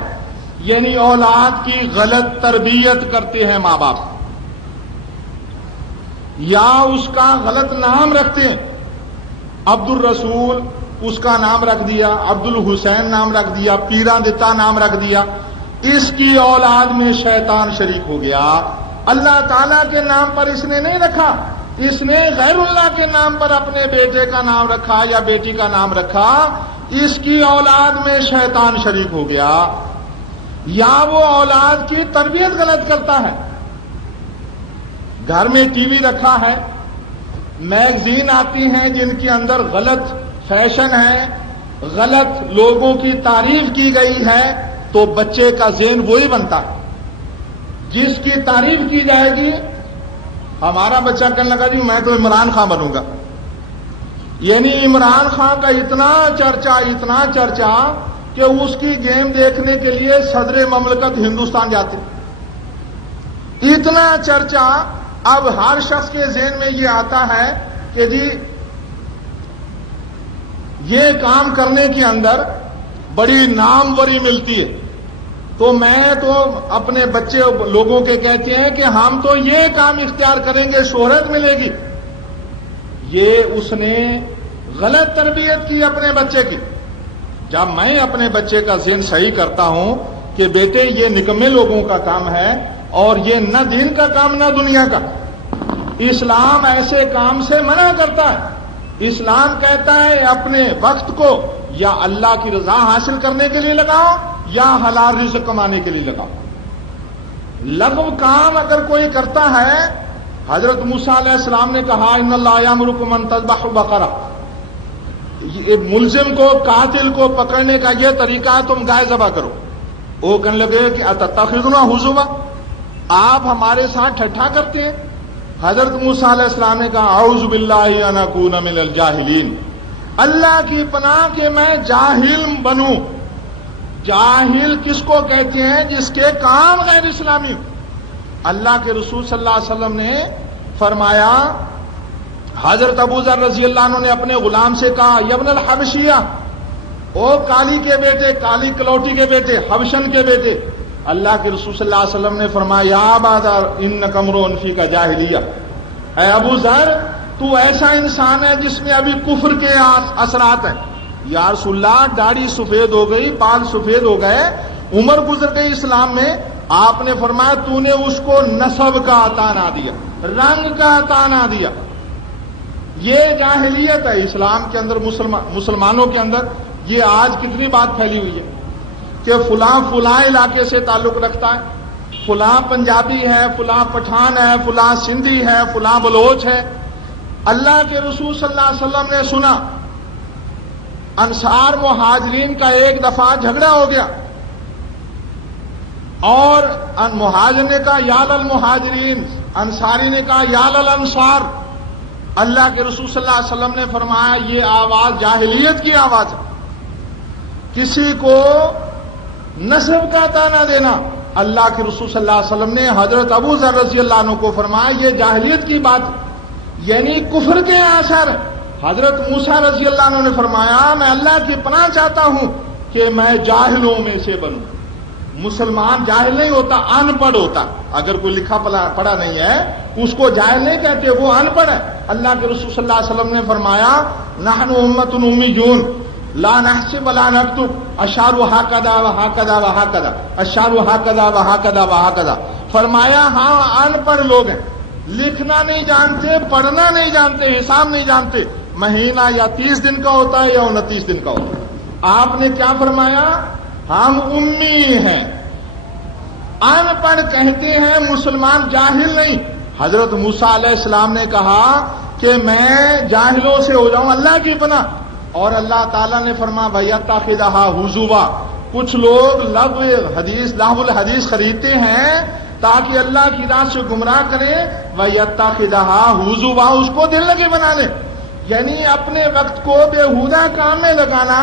یعنی اولاد کی غلط تربیت کرتے ہیں ماں باپ، یا اس کا غلط نام رکھتے ہیں، عبد الرسول اس کا نام رکھ دیا، عبد الحسین نام رکھ دیا، پیرا دتا نام رکھ دیا، اس کی اولاد میں شیطان شریک ہو گیا۔ اللہ تعالیٰ کے نام پر اس نے نہیں رکھا، اس نے غیر اللہ کے نام پر اپنے بیٹے کا نام رکھا یا بیٹی کا نام رکھا، اس کی اولاد میں شیطان شریک ہو گیا۔ یا وہ اولاد کی تربیت غلط کرتا ہے، گھر میں ٹی وی رکھا ہے، میگزین آتی ہیں جن کے اندر غلط فیشن ہے، غلط لوگوں کی تعریف کی گئی ہے، تو بچے کا ذہن وہی بنتا ہے جس کی تعریف کی جائے گی۔ ہمارا بچہ کہنے لگا جی میں تو عمران خان بنوں گا، یعنی عمران خان کا اتنا چرچا کہ اس کی گیم دیکھنے کے لیے صدر مملکت ہندوستان جاتے، اتنا چرچا۔ اب ہر شخص کے ذہن میں یہ آتا ہے کہ جی یہ کام کرنے کے اندر بڑی ناموری ملتی ہے، تو میں تو اپنے بچے لوگوں کے کہتے ہیں کہ ہم تو یہ کام اختیار کریں گے، شہرت ملے گی۔ یہ اس نے غلط تربیت کی اپنے بچے کی۔ جب میں اپنے بچے کا ذہن صحیح کرتا ہوں کہ بیٹے یہ نکمے لوگوں کا کام ہے اور یہ نہ دین کا کام نہ دنیا کا، اسلام ایسے کام سے منع کرتا ہے۔ اسلام کہتا ہے اپنے وقت کو یا اللہ کی رضا حاصل کرنے کے لیے لگاؤ یا حلال رزق کمانے کے لیے لگاؤ۔ لغو کام اگر کوئی کرتا ہے، حضرت موسیٰ علیہ السلام نے کہا ان اللہ یامرکم ان تذبحوا بقرہ، ملزم کو، قاتل کو پکڑنے کا یہ طریقہ ہے تم گائے ذبح کرو۔ وہ کہنے لگے کہ اتتخذنا ہزوا، آپ ہمارے ساتھ ٹھٹھا کرتے ہیں۔ حضرت موسیٰ علیہ السلام نے کہا اعوذ باللہ ان اکون من الجاہلین، اللہ کی پناہ کہ میں جاہل بنوں۔ جاہل کس کو کہتے ہیں؟ جس کے کام غیر اسلامی۔ اللہ کے رسول صلی اللہ علیہ وسلم نے فرمایا، حضرت ابو ذر رضی اللہ عنہ نے اپنے غلام سے کہا یبن الحبشیہ، او کالی کے بیٹے، کالی کلوٹی کے بیٹے، حبشن کے بیٹے۔ اللہ کے رسول صلی اللہ علیہ وسلم نے فرمایا یا ابا ذر انک امرؤ فیک جاہلیہ، اے ابو ذر تو ایسا انسان ہے جس میں ابھی کفر کے اثرات ہیں۔ یا رسول اللہ داڑھی سفید ہو گئی، بال سفید ہو گئے، عمر گزر گئی اسلام میں، آپ نے فرمایا تو نے اس کو نسب کا عطا نہ دیا، رنگ کا عطا نہ دیا۔ یہ جاہلیت ہے اسلام کے اندر، مسلمانوں کے اندر یہ آج کتنی بات پھیلی ہوئی ہے کہ فلاں علاقے سے تعلق رکھتا ہے، فلاں پنجابی ہے، فلاں پٹھان ہے، فلاں سندھی ہے، فلاں بلوچ ہے۔ اللہ کے رسول صلی اللہ علیہ وسلم نے سنا انصار مہاجرین کا ایک دفعہ جھگڑا ہو گیا، اور مہاجر نے کہا یا للمہاجرین، انصاری نے کہا یا للانصار۔ اللہ کے رسول صلی اللہ علیہ وسلم نے فرمایا یہ آواز جاہلیت کی آواز ہے، کسی کو نسب کا عطا نہ دینا۔ اللہ کے رسول صلی اللہ علیہ وسلم نے حضرت ابو ذر رضی اللہ عنہ کو فرمایا یہ جاہلیت کی بات، یعنی کفر کے آثار۔ حضرت موسیٰ رضی اللہ عنہ نے فرمایا میں اللہ کی پناہ چاہتا ہوں کہ میں جاہلوں میں سے بنوں۔ مسلمان جاہل نہیں ہوتا، ان پڑھ ہوتا۔ اگر کوئی لکھا پڑھا نہیں ہے اس کو جاہل نہیں کہتے، وہ ان پڑھ ہے۔ اللہ کے رسول صلی اللہ علیہ وسلم نے فرمایا نحن امۃ امیون لا نحسب ولا نكتب اشار هكذا وهكذا وهكذا اشار هكذا وهكذا وهكذا۔ فرمایا ہاں ان پڑھ لوگ ہیں، لکھنا نہیں جانتے، پڑھنا نہیں جانتے، حساب نہیں جانتے، مہینہ یا 30 دن کا ہوتا ہے یا 29 دن کا ہوتا ہے۔ آپ نے کیا فرمایا ہم امی ہیں، ان پڑھ کہتے ہیں، مسلمان جاہل نہیں۔ حضرت موسیٰ علیہ السلام نے کہا کہ میں جاہلوں سے ہو جاؤں اللہ کی پناہ، اور اللہ تعالیٰ نے فرمایا وَيَتَّخِذَهَا هُزُوًا۔ کچھ لوگ لغو الحدیث خریدتے ہیں تاکہ اللہ کی راہ سے گمراہ کریں، وَيَتَّخِذَهَا هُزُوًا، اس کو دل لگی بنا لیں، یعنی اپنے وقت کو بیہودہ کام میں لگانا،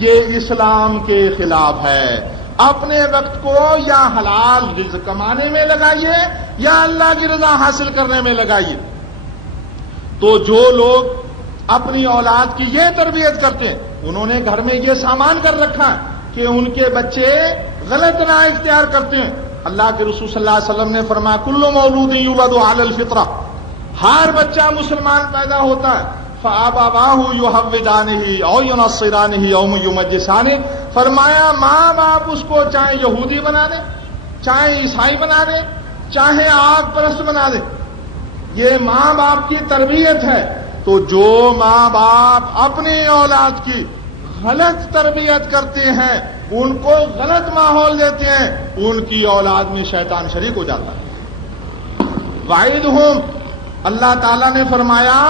یہ اسلام کے خلاف ہے۔ اپنے وقت کو یا حلال رزق کمانے میں لگائیے یا اللہ کی رضا حاصل کرنے میں لگائیے۔ تو جو لوگ اپنی اولاد کی یہ تربیت کرتے ہیں، انہوں نے گھر میں یہ سامان کر رکھا ہے کہ ان کے بچے غلط راہ اختیار کرتے ہیں۔ اللہ کے رسول صلی اللہ علیہ وسلم نے فرمایا کل مولود یولد علی الفطرہ، ہر بچہ مسلمان پیدا ہوتا ہے، فآبواہ یحودانہ او ینصرانہ او یمجسانہ، فرمایا ماں باپ اس کو چاہے یہودی بنا دیں، چاہے عیسائی بنا دیں، چاہے آگ پرست بنا دیں، یہ ماں باپ کی تربیت ہے۔ تو جو ماں باپ اپنی اولاد کی غلط تربیت کرتے ہیں، ان کو غلط ماحول دیتے ہیں، ان کی اولاد میں شیطان شریک ہو جاتا ہے۔ وعیدہم، اللہ تعالیٰ نے فرمایا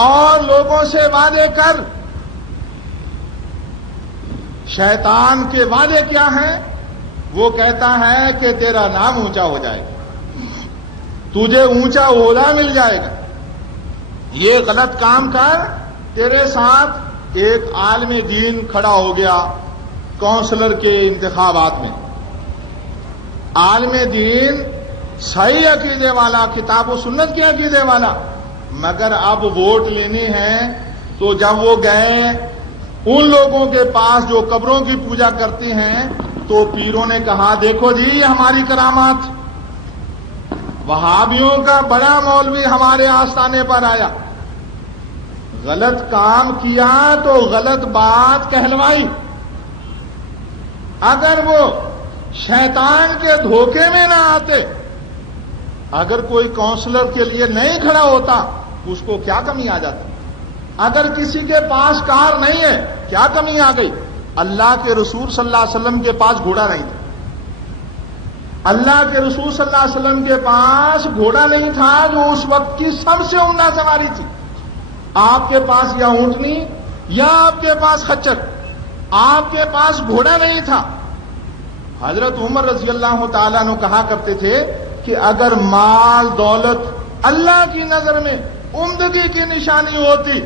اور لوگوں سے وعدے کر۔ شیطان کے وعدے کیا ہیں؟ وہ کہتا ہے کہ تیرا نام اونچا ہو جائے گا، تجھے اونچا عہدہ مل جائے گا، یہ غلط کام کر، تیرے ساتھ ایک عالم دین کھڑا ہو گیا کونسلر کے انتخابات میں، عالم دین صحیح عقیدے والا، کتاب و سنت کے عقیدے والا، مگر اب ووٹ لینے ہیں تو جب وہ گئے ان لوگوں کے پاس جو قبروں کی پوجا کرتے ہیں، تو پیروں نے کہا دیکھو جی یہ ہماری کرامات، وہابیوں کا بڑا مولوی ہمارے آستانے پر آیا، غلط کام کیا تو غلط بات کہلوائی۔ اگر وہ شیطان کے دھوکے میں نہ آتے، اگر کوئی کونسلر کے لیے نہیں کھڑا ہوتا، اس کو کیا کمی آ جاتی؟ اگر کسی کے پاس کار نہیں ہے، کیا کمی آ گئی؟ اللہ کے رسول صلی اللہ علیہ وسلم کے پاس گھوڑا نہیں تھا، اللہ کے رسول صلی اللہ علیہ وسلم کے پاس گھوڑا نہیں تھا جو اس وقت کی سب سے عمدہ سواری تھی۔ آپ کے پاس یا اونٹنی یا آپ کے پاس خچر، آپ کے پاس گھوڑا نہیں تھا۔ حضرت عمر رضی اللہ تعالیٰ عنہ کہا کرتے تھے کہ اگر مال دولت اللہ کی نظر میں عمدگی کی نشانی ہوتی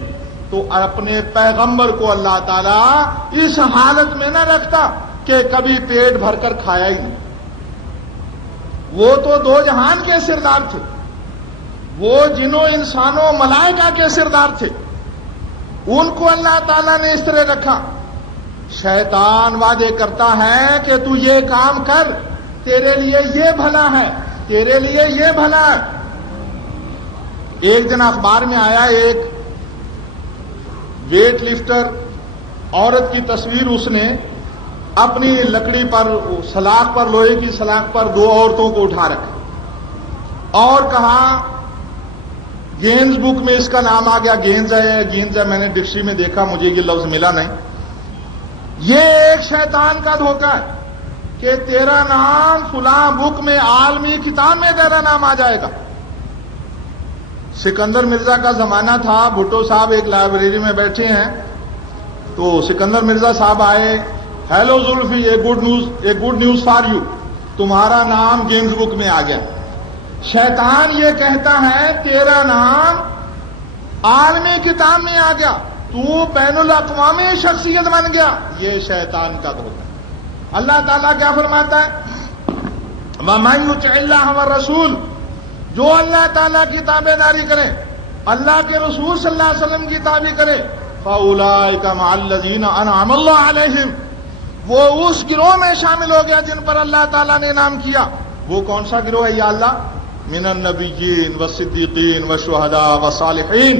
تو اپنے پیغمبر کو اللہ تعالیٰ اس حالت میں نہ رکھتا کہ کبھی پیٹ بھر کر کھایا ہی نہیں۔ وہ تو دو جہان کے سردار تھے، وہ جنوں انسانوں ملائکہ کے سردار تھے، ان کو اللہ تعالیٰ نے اس طرح رکھا۔ شیطان وعدے کرتا ہے کہ تو یہ کام کر، تیرے لیے یہ بھلا ہے، تیرے لیے یہ بھلا ہے۔ ایک دن اخبار میں آیا ایک ویٹ لفٹر عورت کی تصویر، اس نے اپنی لکڑی پر سلاخ پر، لوہے کی سلاخ پر دو عورتوں کو اٹھا رکھا اور کہا گینز بک میں اس کا نام آ گیا، گینز ہے، میں نے ڈکشنری میں دیکھا، مجھے یہ لفظ ملا نہیں۔ یہ ایک شیطان کا دھوکہ ہے کہ تیرا نام فلاں بک میں، عالمی کتاب میں تیرا نام آ جائے گا۔ سکندر مرزا کا زمانہ تھا، بھٹو صاحب ایک لائبریری میں بیٹھے ہیں، تو سکندر مرزا صاحب آئے، ہیلو زلفی، ایک گڈ نیوز فار یو، تمہارا نام گینز بک میں آ گیا۔ شیطان یہ کہتا ہے تیرا نام عالمی کتاب میں آ گیا، تو بین الاقوامی شخصیت بن گیا، یہ شیطان کا دھوکہ۔ اللہ تعالیٰ کیا فرماتا ہے؟ وَمَن يُطِعِ اللَّهَ وَالرَّسُولَ، جو اللہ تعالیٰ کی تابع داری کرے، اللہ کے رسول صلی اللہ علیہ وسلم کی تابع کرے، فَأُولَٰئِكَ مَعَ الَّذِينَ أَنْعَمَ اللَّهُ عَلَيْهِمْ، وہ اس گروہ میں شامل ہو گیا جن پر اللہ تعالیٰ نے انعام کیا۔ وہ کون سا گروہ ہے یا اللہ؟ من النبیین والصدیقین والشہداء والصالحین،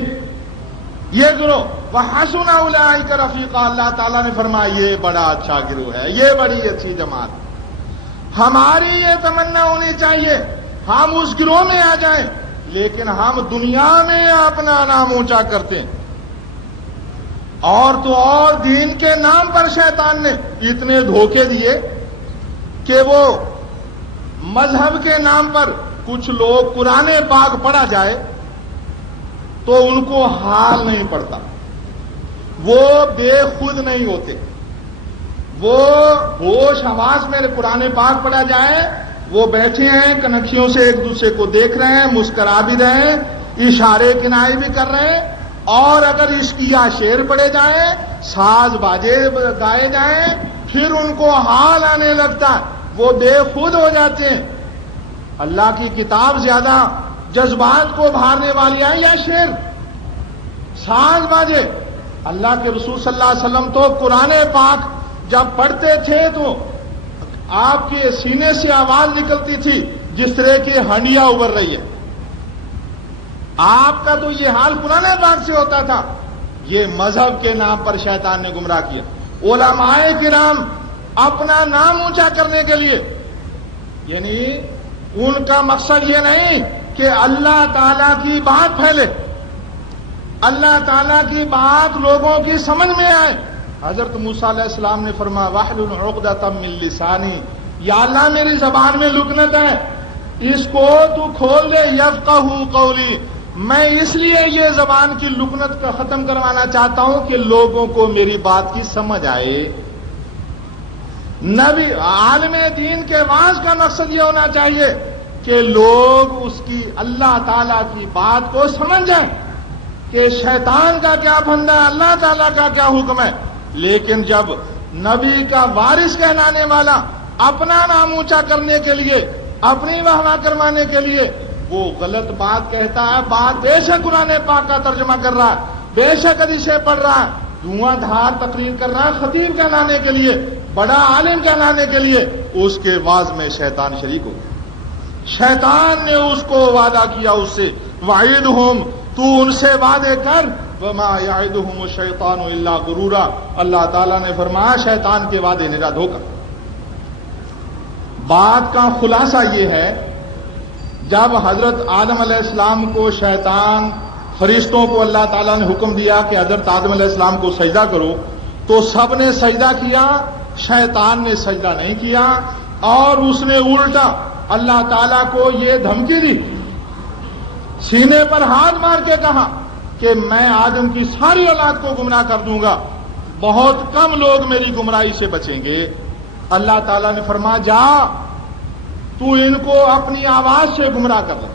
یہ گروہ۔ وحسن اولئک رفیقا، اللہ تعالیٰ نے فرمایا یہ بڑا اچھا گروہ ہے، یہ بڑی اچھی جماعت۔ ہماری یہ تمنا ہونی چاہیے ہم اس گروہ میں آ جائیں، لیکن ہم دنیا میں اپنا نام اونچا کرتے ہیں۔ اور تو اور دین کے نام پر شیطان نے اتنے دھوکے دیے کہ وہ مذہب کے نام پر کچھ لوگ قرآن پاک پڑھا جائے تو ان کو حال نہیں پڑتا، وہ بے خود نہیں ہوتے، وہ ہوش حواس میں قرآن پاک پڑھا جائے، وہ بیٹھے ہیں کنکھیوں سے ایک دوسرے کو دیکھ رہے ہیں، مسکرا بھی رہے ہیں، اشارے کنائے بھی کر رہے ہیں، اور اگر عشقیہ شعر پڑھے جائیں، ساز باجے گائے جائیں، پھر ان کو حال آنے لگتا ہے، وہ بے خود ہو جاتے ہیں۔ اللہ کی کتاب زیادہ جذبات کو بھارنے والی ہے یا شعر، ساز باجے؟ اللہ کے رسول صلی اللہ علیہ وسلم تو قرآن پاک جب پڑھتے تھے تو آپ کے سینے سے آواز نکلتی تھی جس طرح کی ہنڈیا ابھر رہی ہے۔ آپ کا تو یہ حال قرآن پاک سے ہوتا تھا۔ یہ مذہب کے نام پر شیطان نے گمراہ کیا۔ علماء کرام اپنا نام اونچا کرنے کے لیے، یعنی ان کا مقصد یہ نہیں کہ اللہ تعالی کی بات پھیلے، اللہ تعالیٰ کی بات لوگوں کی سمجھ میں آئے۔ حضرت موسیٰ علیہ السلام نے فرمایا واحلل عقدۃ من لسانی، یا اللہ میری زبان میں لکنت ہے، اس کو تو کھول دے، یفقہوا قولی، میں اس لیے یہ زبان کی لکنت کا ختم کروانا چاہتا ہوں کہ لوگوں کو میری بات کی سمجھ آئے۔ نبی عالم دین کے واعظ کا مقصد یہ ہونا چاہیے کہ لوگ اس کی اللہ تعالیٰ کی بات کو سمجھ جائیں کہ شیطان کا کیا بندہ ہے، اللہ تعالیٰ کا کیا حکم ہے۔ لیکن جب نبی کا وارث کہلانے والا اپنا نام اونچا کرنے کے لیے، اپنی واہ کروانے کے لیے وہ غلط بات کہتا ہے، بات بے شک قرآن پاک کا ترجمہ کر رہا ہے، بے شک حدیثیں پڑھ رہا ہے، دھواں دھار تقریر کر رہا ہے خطیب کہلانے کے لیے، بڑا عالم کہلانے کے لیے، اس کے واز میں شیطان شریک ہو گیا۔ شیطان نے اس کو وعدہ کیا، اس سے وعیدہم، تو ان سے وعدے کر، وما یعدہم الشیطان الا غرورا، اللہ تعالیٰ نے فرمایا شیطان کے وعدے نرا دھوکا۔ بات کا خلاصہ یہ ہے، جب حضرت آدم علیہ السلام کو شیطان، فرشتوں کو اللہ تعالیٰ نے حکم دیا کہ حضرت آدم علیہ السلام کو سجدہ کرو، تو سب نے سجدہ کیا، شیطان نے سجدہ نہیں کیا، اور اس نے الٹا اللہ تعالیٰ کو یہ دھمکی دی، سینے پر ہاتھ مار کے کہا کہ میں آدم کی ساری اولاد کو گمراہ کر دوں گا، بہت کم لوگ میری گمراہی سے بچیں گے۔ اللہ تعالیٰ نے فرمایا جا تو ان کو اپنی آواز سے گمراہ کر لے،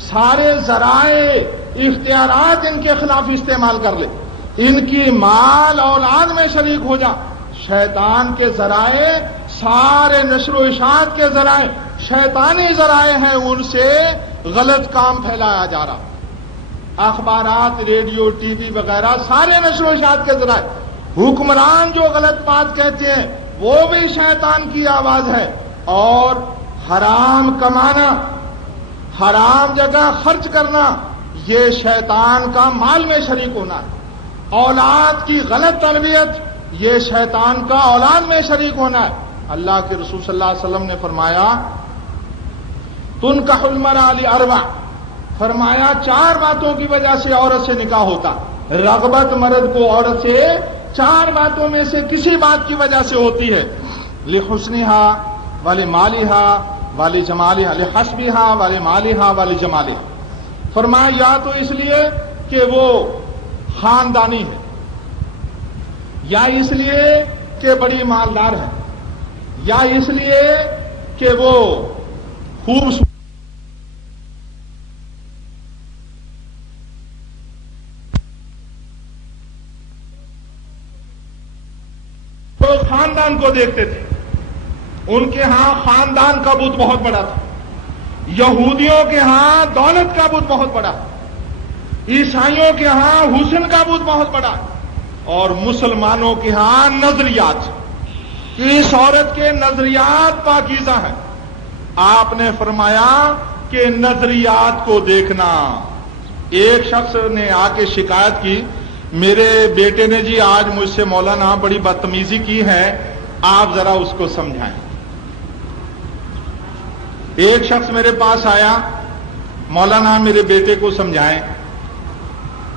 سارے ذرائع اختیارات ان کے خلاف استعمال کر لے، ان کی مال اولاد میں شریک ہو جا۔ شیطان کے ذرائع، سارے نشر و اشاعت کے ذرائع شیطانی ذرائع ہیں، ان سے غلط کام پھیلایا جا رہا، اخبارات، ریڈیو، ٹی وی وغیرہ سارے نشر و اشاعت کے ذرائع۔ حکمران جو غلط بات کہتے ہیں وہ بھی شیطان کی آواز ہے، اور حرام کمانا، حرام جگہ خرچ کرنا، یہ شیطان کا مال میں شریک ہونا ہے۔ اولاد کی غلط تربیت، یہ شیطان کا اولاد میں شریک ہونا ہے۔ اللہ کے رسول صلی اللہ علیہ وسلم نے فرمایا تنکح المرأة لأربع، فرمایا 4 باتوں کی وجہ سے عورت سے نکاح ہوتا، رغبت مرد کو عورت سے 4 باتوں میں سے کسی بات کی وجہ سے ہوتی ہے، لحسنها ولمالها ولجمالها، لحسبها ولمالها ولجمالها، فرمایا یا تو اس لیے کہ وہ خاندانی ہے، یا اس لیے کہ بڑی مالدار ہے، یا اس لیے کہ وہ خوبصورت، تو خاندان کو دیکھتے تھے، ان کے ہاں خاندان کا بت بہت بڑا تھا، یہودیوں کے ہاں دولت کا بت بہت بڑا، عیسائیوں کے ہاں حسن کا بت بہت بڑا، اور مسلمانوں کے ہاں نظریات، اس عورت کے نظریات پاکیزہ ہیں۔ آپ نے فرمایا کہ نظریات کو دیکھنا۔ ایک شخص نے آ کے شکایت کی، میرے بیٹے نے جی آج مجھ سے مولانا بڑی بدتمیزی کی ہے، آپ ذرا اس کو سمجھائیں۔ ایک شخص میرے پاس آیا، مولانا میرے بیٹے کو سمجھائیں۔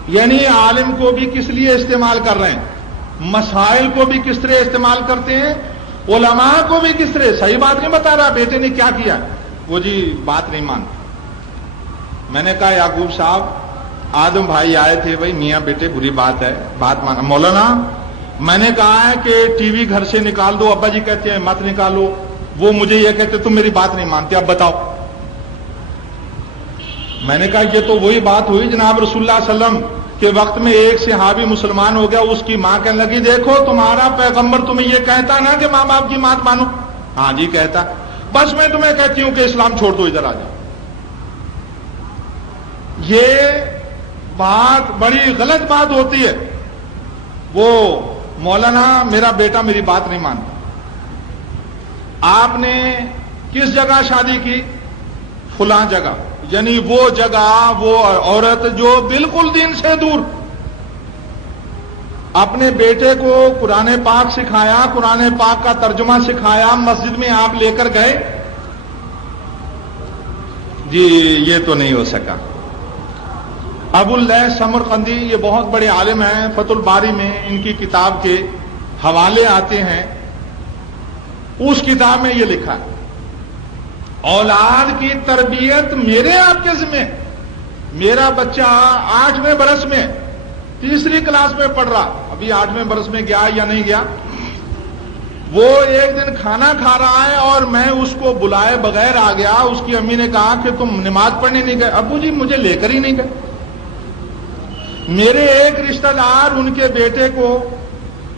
یعنی عالم کو بھی کس لیے استعمال کر رہے ہیں، مسائل کو بھی کس طرح استعمال کرتے ہیں، علماء کو بھی کس طرح. صحیح بات نہیں بتا رہا، بیٹے نے کیا کیا، وہ جی بات نہیں مانتا. میں نے کہا یعقوب صاحب، آدم بھائی آئے تھے، بھائی میاں بیٹے بری بات ہے، بات مانا. مولانا میں نے کہا ہے کہ ٹی وی گھر سے نکال دو، ابا جی کہتے ہیں مت نکالو، وہ مجھے یہ کہتے تم میری بات نہیں مانتے، اب بتاؤ. میں نے کہا یہ تو وہی بات ہوئی جناب رسول اللہ صلی اللہ علیہ وسلم کے وقت میں ایک صحابی مسلمان ہو گیا، اس کی ماں کہنے لگی دیکھو تمہارا پیغمبر تمہیں یہ کہتا نا کہ ماں باپ کی بات مانو. ہاں جی کہتا، بس میں تمہیں کہتی ہوں کہ اسلام چھوڑ دو، ادھر آ جاؤ. یہ بات بڑی غلط بات ہوتی ہے. وہ مولانا میرا بیٹا میری بات نہیں مانتا. آپ نے کس جگہ شادی کی؟ فلاں جگہ. یعنی وہ جگہ، وہ عورت جو بالکل دین سے دور. اپنے بیٹے کو قرآن پاک سکھایا، قرآن پاک کا ترجمہ سکھایا، مسجد میں آپ لے کر گئے، جی یہ تو نہیں ہو سکا. ابو اللیث سمرقندی یہ بہت بڑے عالم ہیں، فتح الباری میں ان کی کتاب کے حوالے آتے ہیں. اس کتاب میں یہ لکھا ہے اولاد کی تربیت میرے آپ کے ذمہ. میرا بچہ 8ویں برس میں، تیسری کلاس میں پڑھ رہا، ابھی 8ویں برس میں گیا یا نہیں گیا. وہ ایک دن کھانا کھا رہا ہے اور میں اس کو بلائے بغیر آ گیا. اس کی امی نے کہا کہ تم نماز پڑھنے نہیں گئے؟ ابو جی مجھے لے کر ہی نہیں گئے. میرے ایک رشتہ دار ان کے بیٹے کو،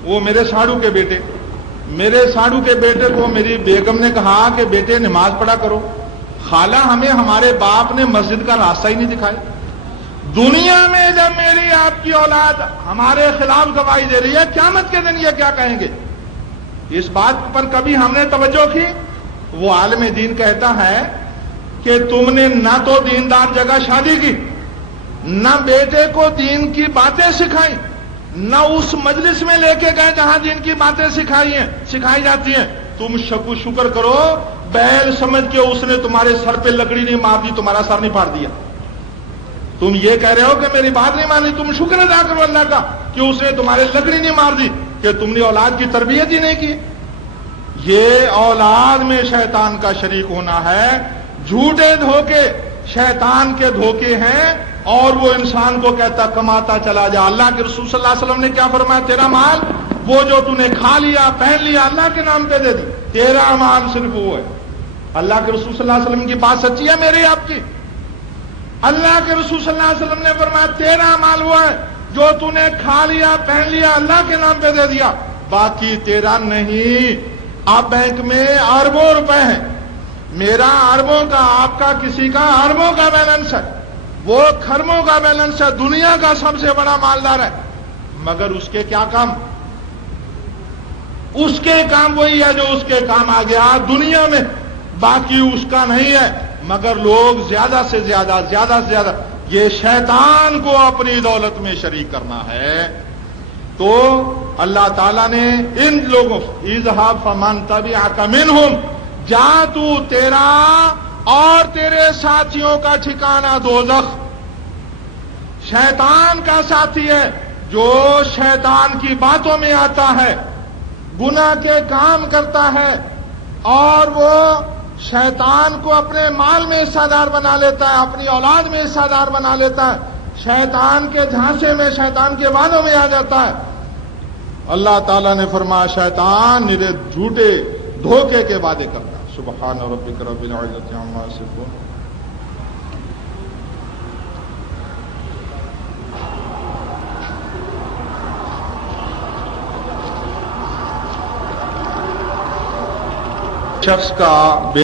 وہ میرے ساڑو کے بیٹے، میرے ساڑو کے بیٹے کو میری بیگم نے کہا کہ بیٹے نماز پڑھا کرو. خالہ ہمیں ہمارے باپ نے مسجد کا راستہ ہی نہیں دکھایا. دنیا میں جب میری آپ کی اولاد ہمارے خلاف گواہی دے رہی ہے، قیامت کے دن یہ کیا کہیں گے؟ اس بات پر کبھی ہم نے توجہ کی؟ وہ عالم دین کہتا ہے کہ تم نے نہ تو دیندار جگہ شادی کی، نہ بیٹے کو دین کی باتیں سکھائی، نہ اس مجلس میں لے کے گئے جہاں دین کی باتیں سکھائی جاتی ہیں. تم شکر کرو، بیل سمجھ کے اس نے تمہارے سر پہ لکڑی نہیں مار دی، تمہارا سر نہیں پھاڑ دیا. تم یہ کہہ رہے ہو کہ میری بات نہیں مانی، تم شکر ادا کرو اللہ کا کہ اس نے تمہارے لکڑی نہیں مار دی، کہ تم نے اولاد کی تربیت ہی نہیں کی. یہ اولاد میں شیطان کا شریک ہونا ہے. جھوٹے دھوکے شیطان کے دھوکے ہیں، اور وہ انسان کو کہتا کماتا چلا جا. اللہ کے رسول صلی اللہ علیہ وسلم نے کیا فرمایا؟ تیرا مال وہ جو تو نے کھا لیا پہن لیا اللہ کے نام پہ دے دی، تیرا مال صرف وہ ہے. اللہ کے رسول صلی اللہ علیہ وسلم کی بات سچی ہے میری آپ کی. اللہ کے رسول صلی اللہ علیہ وسلم نے فرمایا تیرا مال وہ ہے جو تو نے کھا لیا پہن لیا اللہ کے نام پہ دے دیا، باقی تیرا نہیں. اب بینک میں اربوں روپے ہیں، میرا اربوں کا، آپ کا کسی کا اربوں کا بیلنس ہے، وہ کھربوں کا بیلنس ہے، دنیا کا سب سے بڑا مالدار ہے. مگر اس کے کیا کام؟ اس کے کام وہی ہے جو اس کے کام آ گیا دنیا میں، باقی اس کا نہیں ہے. مگر لوگ زیادہ سے زیادہ یہ شیطان کو اپنی دولت میں شریک کرنا ہے. تو اللہ تعالیٰ نے ان لوگوں اذهب فمن تبعك منهم، جا تو تیرا اور تیرے ساتھیوں کا ٹھکانہ دوزخ. شیطان کا ساتھی ہے جو شیطان کی باتوں میں آتا ہے، گناہ کے کام کرتا ہے، اور وہ شیطان کو اپنے مال میں حصہ دار بنا لیتا ہے، اپنی اولاد میں حصہ دار بنا لیتا ہے، شیطان کے جھانسے میں، شیطان کے وعدوں میں آ جاتا ہے. اللہ تعالیٰ نے فرمایا شیطان میرے جھوٹے دھوکے کے وعدے کرتا. سبحان ربک رب العزت عما یصفون. شخص کا